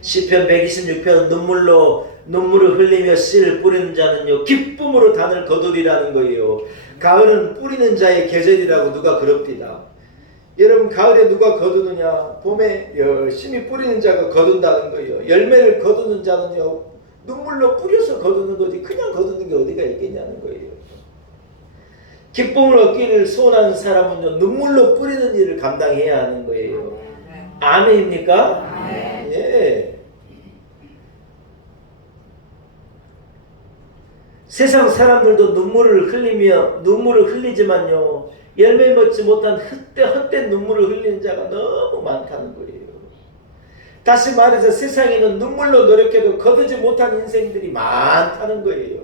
시편 126편 눈물을 흘리며 씨를 뿌리는 자는요 기쁨으로 단을 거두리라는 거예요. 가을은 뿌리는 자의 계절이라고 누가 그럽디다. 여러분, 가을에 누가 거두느냐? 봄에 열심히 뿌리는 자가 거둔다는 거예요. 열매를 거두는 자는요 눈물로 뿌려서 거두는 거지 그냥 거두는 게 어디가 있겠냐는 거예요. 기쁨을 얻기를 소원하는 사람은요 눈물로 뿌리는 일을 감당해야 하는 거예요. 아멘입니까? 아멘. 예. 세상 사람들도 눈물을 흘리지만요 열매 맺지 못한 헛된 눈물을 흘리는 자가 너무 많다는 거예요. 다시 말해서 세상에는 눈물로 노력해도 거두지 못한 인생들이 많다는 거예요.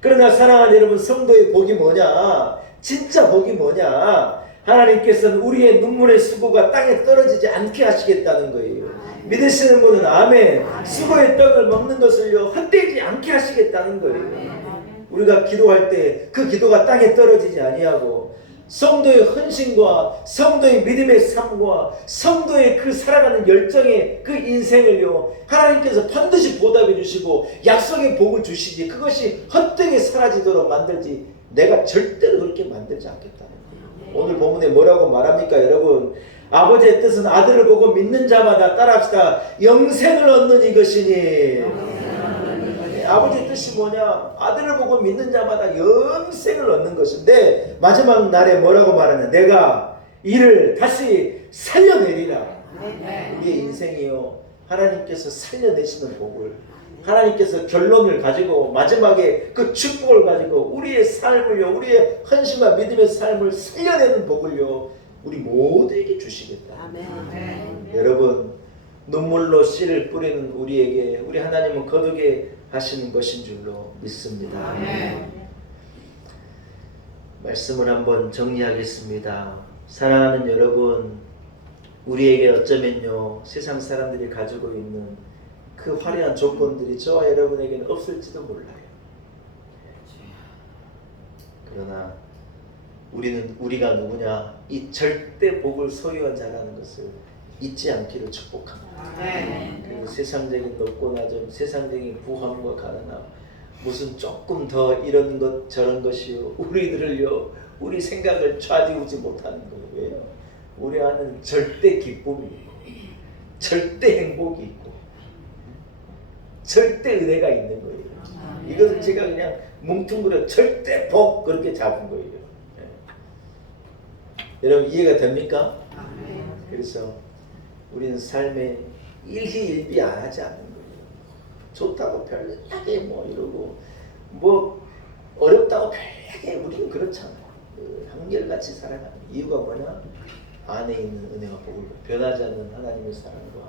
그러나 사랑하는 여러분, 성도의 복이 뭐냐? 진짜 복이 뭐냐? 하나님께서는 우리의 눈물의 수고가 땅에 떨어지지 않게 하시겠다는 거예요. 믿으시는 분은 아멘. 수고의 떡을 먹는 것을요 헛되지 않게 하시겠다는 거예요. 우리가 기도할 때 그 기도가 땅에 떨어지지 아니하고 성도의 헌신과 성도의 믿음의 삶과 성도의 그 살아가는 열정의 그 인생을요 하나님께서 반드시 보답해 주시고 약속의 복을 주시지 그것이 헛되게 사라지도록 만들지 내가 절대로 그렇게 만들지 않겠다는 거예요. 오늘 본문에 뭐라고 말합니까 여러분? 아버지의 뜻은 아들을 보고 믿는 자마다 따라합시다. 영생을 얻는 이것이니. 아버지의 뜻이 뭐냐? 아들을 보고 믿는 자마다 영생을 얻는 것인데 마지막 날에 뭐라고 말하냐? 내가 이를 다시 살려내리라. 우리의 인생이요 하나님께서 살려내시는 복을 하나님께서 결론을 가지고 마지막에 그 축복을 가지고 우리의 삶을요 우리의 헌신과 믿음의 삶을 살려내는 복을요 우리 모두에게 주시겠다. 아멘. 여러분, 눈물로 씨를 뿌리는 우리에게 우리 하나님은 거두게 하시는 것인 줄로 믿습니다. 아멘. 말씀을 한번 정리하겠습니다. 사랑하는 여러분, 우리에게 어쩌면요 세상 사람들이 가지고 있는 그 화려한 조건들이 저와 여러분에게는 없을지도 몰라요. 그러나 우리가 누구냐? 이 절대 복을 소유한 자라는 것을 잊지 않기를 축복합니다. 아멘. 그리고 세상적인 높고 낮음, 세상적인 부함과 가난함, 무슨 조금 더 이런 것 저런 것이요 우리들을요 우리 생각을 좌지우지 못하는 거예요. 왜요? 우리 안에는 절대 기쁨이 있고 절대 행복이 있고 절대 은혜가 있는 거예요. 이것을 제가 그냥 뭉뚱그려 절대 복 그렇게 잡은 거예요. 여러분 이해가 됩니까? 그래서 우리는 삶에 일희일비 안 하지 않는 거예요. 좋다고 별나게 뭐 이러고 뭐 어렵다고 별나게 우리는 그렇잖아요. 한결같이 살아가는 이유가 뭐냐? 안에 있는 은혜와 복을 변하지 않는 하나님의 사랑과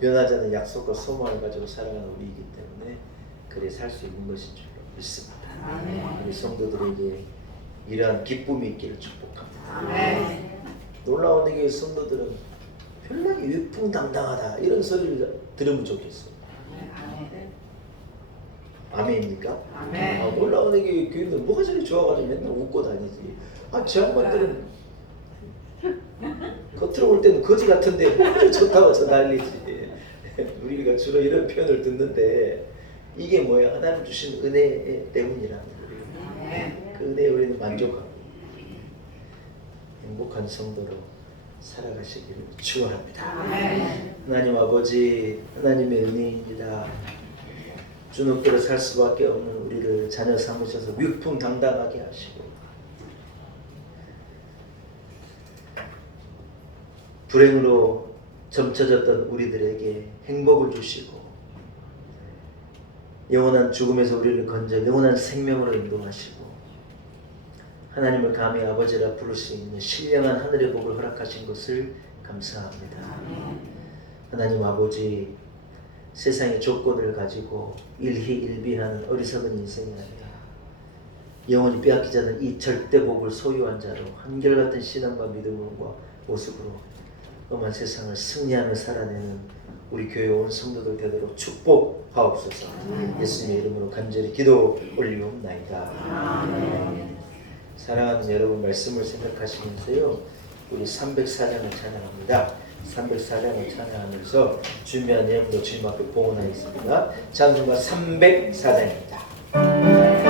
변하지 않는 약속과 소망을 가지고 살아가는 우리이기 때문에 그래 살 수 있는 것인 줄 믿습니다. 우리 성도들에게 이러한 기쁨이 있기를 축복합니다. 아멘. 놀라운 얘기 성도들은 별나게 위풍당당하다 이런 소리를 들으면 좋겠어요. 아멘입니까? 아멘. 놀라운 게 교인들 뭐가 저리 좋아가지고 맨날 웃고 다니지. 저 양반들은 겉으로 볼 때는 거지 같은데 뭐가 좋다고 저 난리지. 우리가 주로 이런 표현을 듣는데 이게 뭐야? 하나님 주신 은혜 때문이라는 거예요. 아멘. 그 은혜에 우리는 만족하고 행복한 성도로 살아가시기를 축원합니다. 아멘. 하나님 아버지, 하나님의 은혜입니다. 주눅대로 살 수밖에 없는 우리를 자녀 삼으셔서 위풍당당하게 하시고 불행으로 점쳐졌던 우리들에게 행복을 주시고 영원한 죽음에서 우리를 건져 영원한 생명으로 인도하시고 하나님을 감히 아버지라 부를 수 있는 신령한 하늘의 복을 허락하신 것을 감사합니다. 하나님 아버지, 세상의 조건을 가지고 일희일비하는 어리석은 인생이 아니라 영원히 빼앗기지 않는 이 절대 복을 소유한 자로 한결같은 신앙과 믿음과 모습으로 엄한 세상을 승리하며 살아내는 우리 교회 온 성도들 되도록 축복하옵소서. 예수님의 이름으로 간절히 기도 올리옵나이다. 사랑하는 여러분, 말씀을 생각하시면서요, 우리 304장을 찬양합니다. 304장을 찬양하면서 준비한 내용도 주님 앞에 봉헌하겠습니다. 찬송가 304장입니다.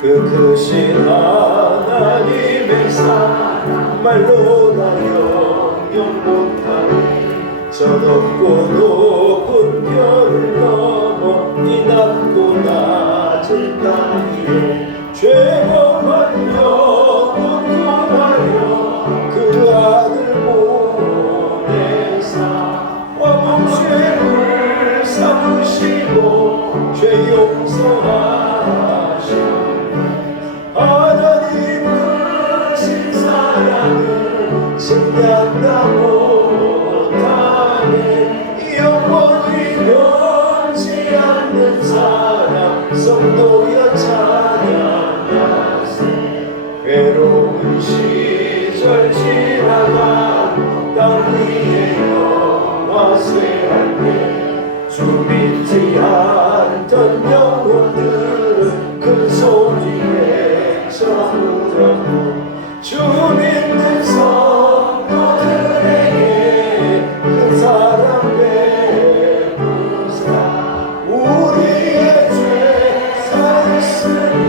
그 크신 하나님의 사랑 말로 나 영영 못하네. 저 높고 높은 별을 넘어 이 낮고 낮은 땅 위에 죄범한 영혼 구하여 그 아들 보내사 와본 죄를 삼으시고 죄 용서하시고 하나님 크신 사랑을 증명다 못하네. 영원히 변치 않는 사랑 성도여 찬양하세. 외로운 시절 지나가고 땅 위에 영화 쇠할 때 주 믿지 않던 영혼들은 큰 소리 주 믿는 성도들에게 그 사랑 베푸사. 우리의 죄 사했으니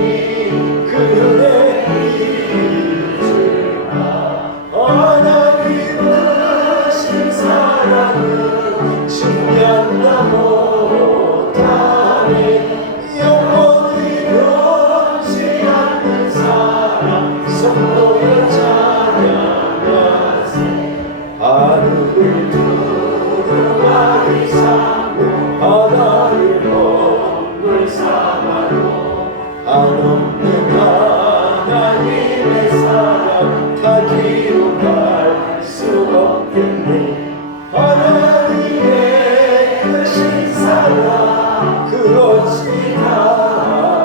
그 은혜 잊으라. 하나님 크신 사랑은 증명다 못하네. 영원히 변치 않는 사랑 성도여 찬양하세. 하늘을 두루마리 삼고 바다를 먹물 삼아도 한없는 하나님의 사랑 다 기록할 수 없겠네. 하나님의 크신 사랑 그 어찌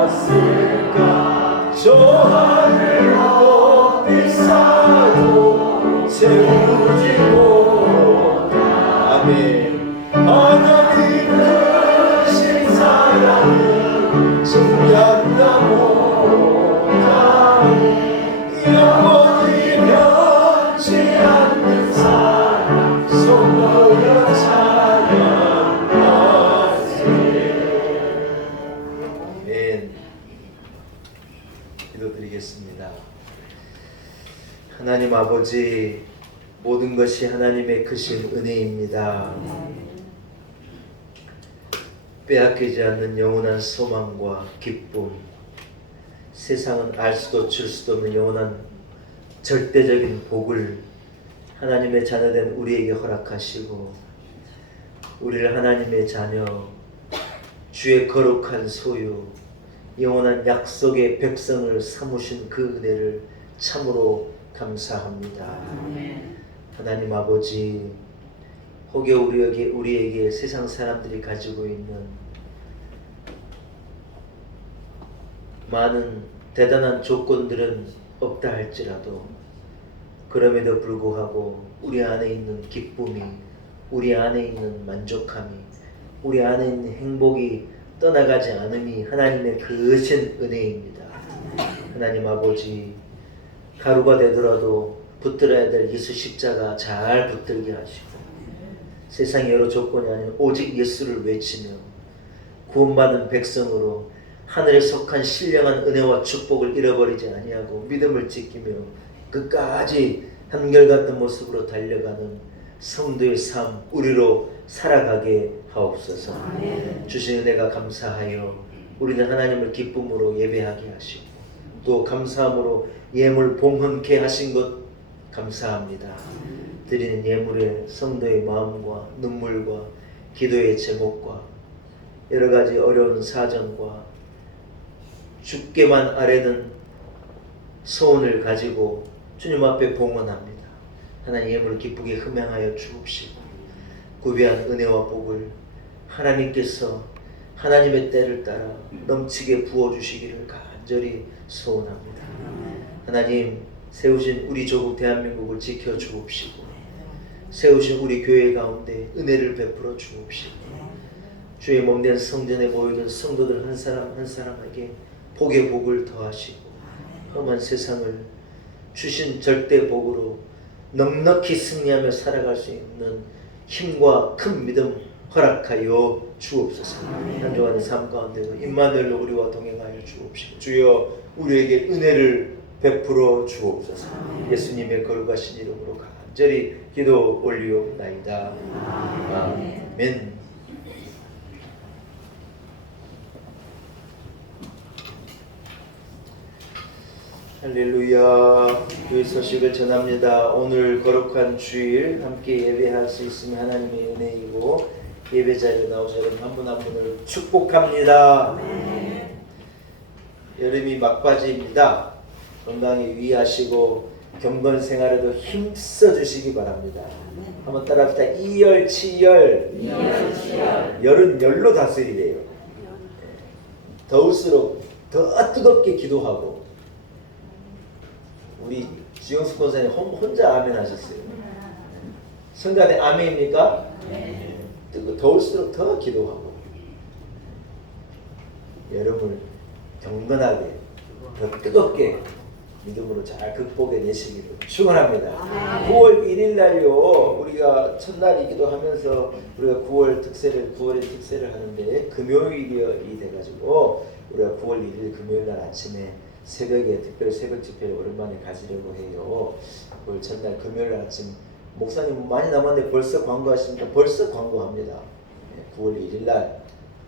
닿았을까. 저 하늘 높이 쌓아도 채우지 못하. 아멘. 하나님 크신 사랑은 증명다 못하네. 영원히 변치 않는 사랑 성도여 찬양하세. 아멘. 기도드리겠습니다. 하나님 아버지, 모든 것이 하나님의 크신 은혜입니다. 빼앗기지 않는 영원한 소망과 기쁨, 세상은 알 수도 줄 수도 없는 영원한 절대적인 복을 하나님의 자녀된 우리에게 허락하시고 우리를 하나님의 자녀, 주의 거룩한 소유, 영원한 약속의 백성을 삼으신 그 은혜를 참으로 감사합니다. 하나님 아버지, 혹여 우리에게 세상 사람들이 가지고 있는 많은 대단한 조건들은 없다 할지라도 그럼에도 불구하고 우리 안에 있는 기쁨이, 우리 안에 있는 만족함이, 우리 안에 있는 행복이 떠나가지 않음이 하나님의 크신 은혜입니다. 하나님 아버지, 가루가 되더라도 붙들어야 될 예수 십자가 잘 붙들게 하시고, 세상의 여러 조건이 아닌 오직 예수를 외치며 구원받은 백성으로 하늘에 속한 신령한 은혜와 축복을 잃어버리지 아니하고 믿음을 지키며 끝까지 한결같은 모습으로 달려가는 성도의 삶 우리로 살아가게 하옵소서. 주신 은혜가 감사하여 우리는 하나님을 기쁨으로 예배하게 하시고 또 감사함으로 예물 봉헌케 하신 것 감사합니다. 드리는 예물에 성도의 마음과 눈물과 기도의 제목과 여러 가지 어려운 사정과 주께만 아뢰는 소원을 가지고 주님 앞에 봉헌합니다. 하나님 예물을 기쁘게 흠양하여 주옵시고 구비한 은혜와 복을 하나님께서 하나님의 때를 따라 넘치게 부어주시기를 간절히 소원합니다. 하나님 세우신 우리 조국 대한민국을 지켜 주옵시고 세우신 우리 교회 가운데 은혜를 베풀어 주옵시고 주의 몸된 성전에 모여든 성도들 한 사람 한 사람에게 복의 복을 더하시고 험한 세상을 주신 절대 복으로 넉넉히 승리하며 살아갈 수 있는 힘과 큰 믿음 허락하여 주옵소서. 한 주간의 삶 가운데도 임마누엘로 우리와 동행하여 주옵시고 주여 우리에게 은혜를 베풀어 주옵소서. 예수님의 거룩하신 이름으로 간절히 기도 올리옵나이다. 아멘. 할렐루야. 주의 소식을 전합니다. 오늘 거룩한 주일 함께 예배할 수 있으면 하나님의 은혜이고 예배 자리에 나오신 여러분 한 분 한 분을 축복합니다. 여름이 막바지입니다. 건강에 유의하시고 경건 생활에도 힘써 주시기 바랍니다. 한번 따라합시다. 이열치열. 열은 열로 다스리래요. 더울수록 더 뜨겁게 기도하고 우리 지영숙 권사님 혼자 아멘 하셨어요. 성간에 아멘입니까? 더울수록 더 기도하고 여름을 경건하게 더 뜨겁게 믿음으로 잘 극복해 내시기를 축원합니다. 9월 1일 날요 우리가 첫날이기도 하면서 우리가 9월의 특세를 하는데 금요일이 돼가지고 우리가 9월 1일 금요일 날 아침에 새벽에 특별 새벽 집회를 오랜만에 가지려고 해요. 9월 첫날 금요일 날 아침 목사님 많이 남았는데 벌써 광고하십니까? 벌써 광고합니다. 9월 1일 날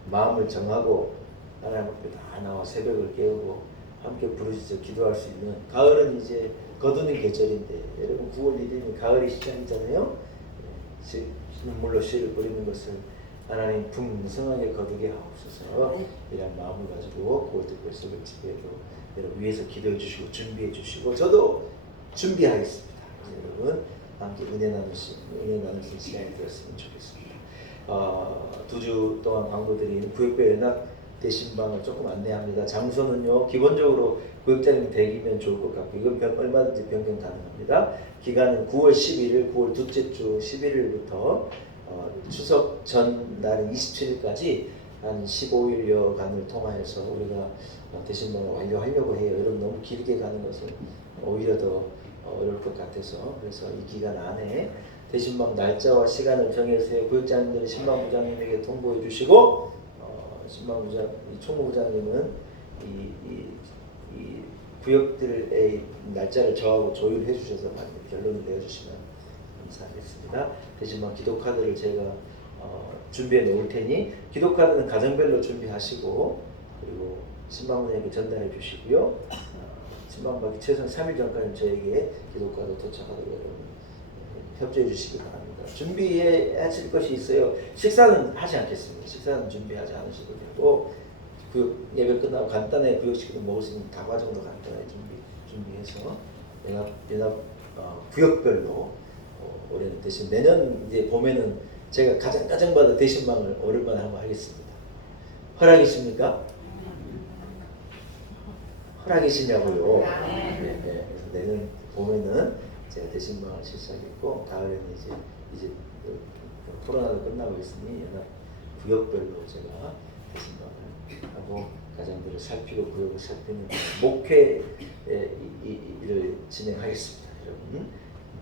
마음을 정하고 하나님 앞에 다 나와 새벽을 깨우고 함께 부르짖어 기도할 수 있는 가을은 이제 거두는 계절인데 여러분 9월 1일이면 가을이 시작이잖아요. 눈물로 씨를 뿌리는 것을 하나님 풍성하게 거두게 하옵소서. 이런 마음을 가지고 9월 특별 새벽 집회도 여러분 위해서 기도해 주시고 준비해 주시고 저도 준비하겠습니다. 여러분 함께 은혜 나눌 수 있는 시간이 되었으면 좋겠습니다. 2주 동안 광고드린 구역별 연합 대신방을 조금 안내합니다. 장소는요 기본적으로 구역장님 댁이면 좋을 것 같고 이건 얼마든지 변경 가능합니다. 기간은 9월 11일 9월 둘째 주 11일부터 추석 전 날인 27일까지 한 15일여간을 통하여서 우리가 대신방을 완료하려고 해요. 여러분 너무 길게 가는 것은 오히려 더 어려울 것 같아서 그래서 이 기간 안에 대신방 날짜와 시간을 정해서 구역장님들은 신방부장님에게 통보해 주시고 신방부장, 총무부장님은 이 구역들의 날짜를 저하고 조율해 주셔서 결론을 내어주시면 감사하겠습니다. 대신방 기도카드를 제가 준비해 놓을 테니 기도카드는 가정별로 준비하시고 그리고 신방부장에게 전달해 주시고요. 신방 받기 최소한 3일 전까지 저에게 기도카드 도착하도록 여러분 협조해 주시기 바랍니다. 준비해 하실 것이 있어요. 식사는 하지 않겠습니다. 식사는 준비하지 않으셔도 되고 구역 예배 끝나고 간단하게 구역식으로 먹을 수 있는 다과 정도 간단하게 준비해서 연합 구역별로 올해는 대신 내년 이제 봄에는 제가 가장 가정받은 대신방을 오랜만에 한번 하겠습니다. 허락이십니까? 허락이시냐고요? 네. 그래서 내년 봄에는 제가 대신방을 시작했고 가을에는 이제 코로나도 끝나고 있으니 연합 구역별로 제가 대신방을 하고 가정들을 살피고 구역을 살피는 목회 일을 진행하겠습니다. 여러분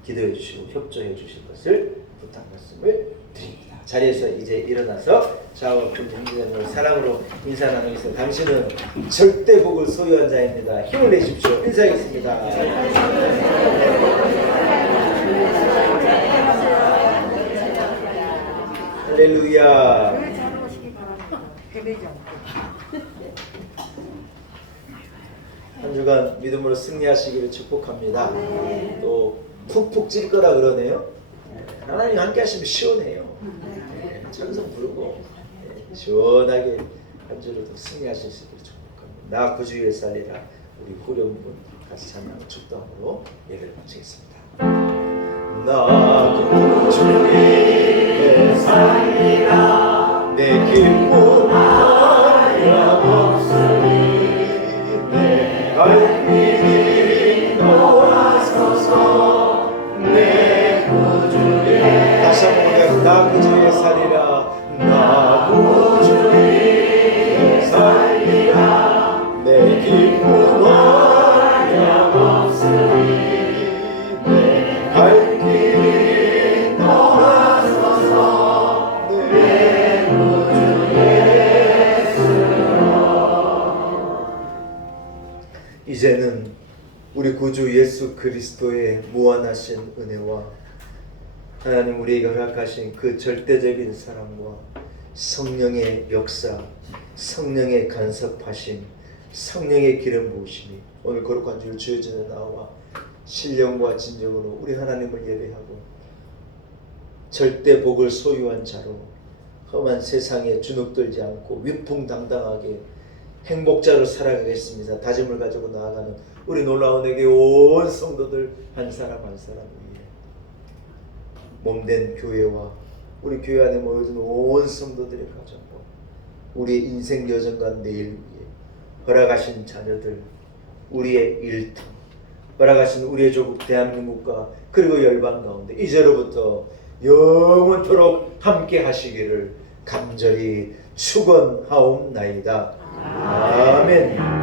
기도해 주시고 협조해 주실 것을 부탁 말씀을 드립니다. 자리에서 이제 일어나서 저와 형제자매를 사랑으로 인사 나누겠습니다. 당신은 절대 복을 소유한 자입니다. 힘을 내십시오. 인사하겠습니다. 할렐루야. 한 주간 믿음으로 승리하시기를 축복합니다. 또 푹푹 찔 거라 그러네요. 하나님 함께 하시면 시원해요. 찬송 부르고 시원하게 한 주로 더 승리하실 수 있기를 축복합니다. 나 구주 위에 살리라. 우리 후렴분 같이 찬양하고 축도함으로 예배를 마치겠습니다. 나 구주 위에 살리라. 내 기쁨 하염없으리. 내 갈길이 너와서서 내 구주 위에 다시 한번 나 구주 위에 살리라. 나 구주 위에 살리라. 내 기쁨 하염없으리. 내 갈길이 너와서서 내 구주 예수로. 이제는 우리 구주 예수 그리스도의 무한하신 은혜와 하나님 우리에게 허락하신 그 절대적인 사랑과 성령의 역사, 성령의 간섭하심, 성령의 기름 부으심이 오늘 거룩한 주일 주의 전에 나와 신령과 진정으로 우리 하나님을 예배하고 절대 복을 소유한 자로 험한 세상에 주눅들지 않고 위풍당당하게 행복자로 살아가겠습니다. 다짐을 가지고 나아가는 우리 놀라운 에게 온 성도들 한 사람 한 사람 위해 몸된 교회와 우리 교회 안에 모여든 온 성도들의 가정과 우리의 인생 여정과 내일 위해 허락하신 자녀들, 우리의 일터, 허락하신 우리의 조국 대한민국과 그리고 열방 가운데 이제로부터 영원토록 함께 하시기를 간절히 축원하옵나이다. 아멘.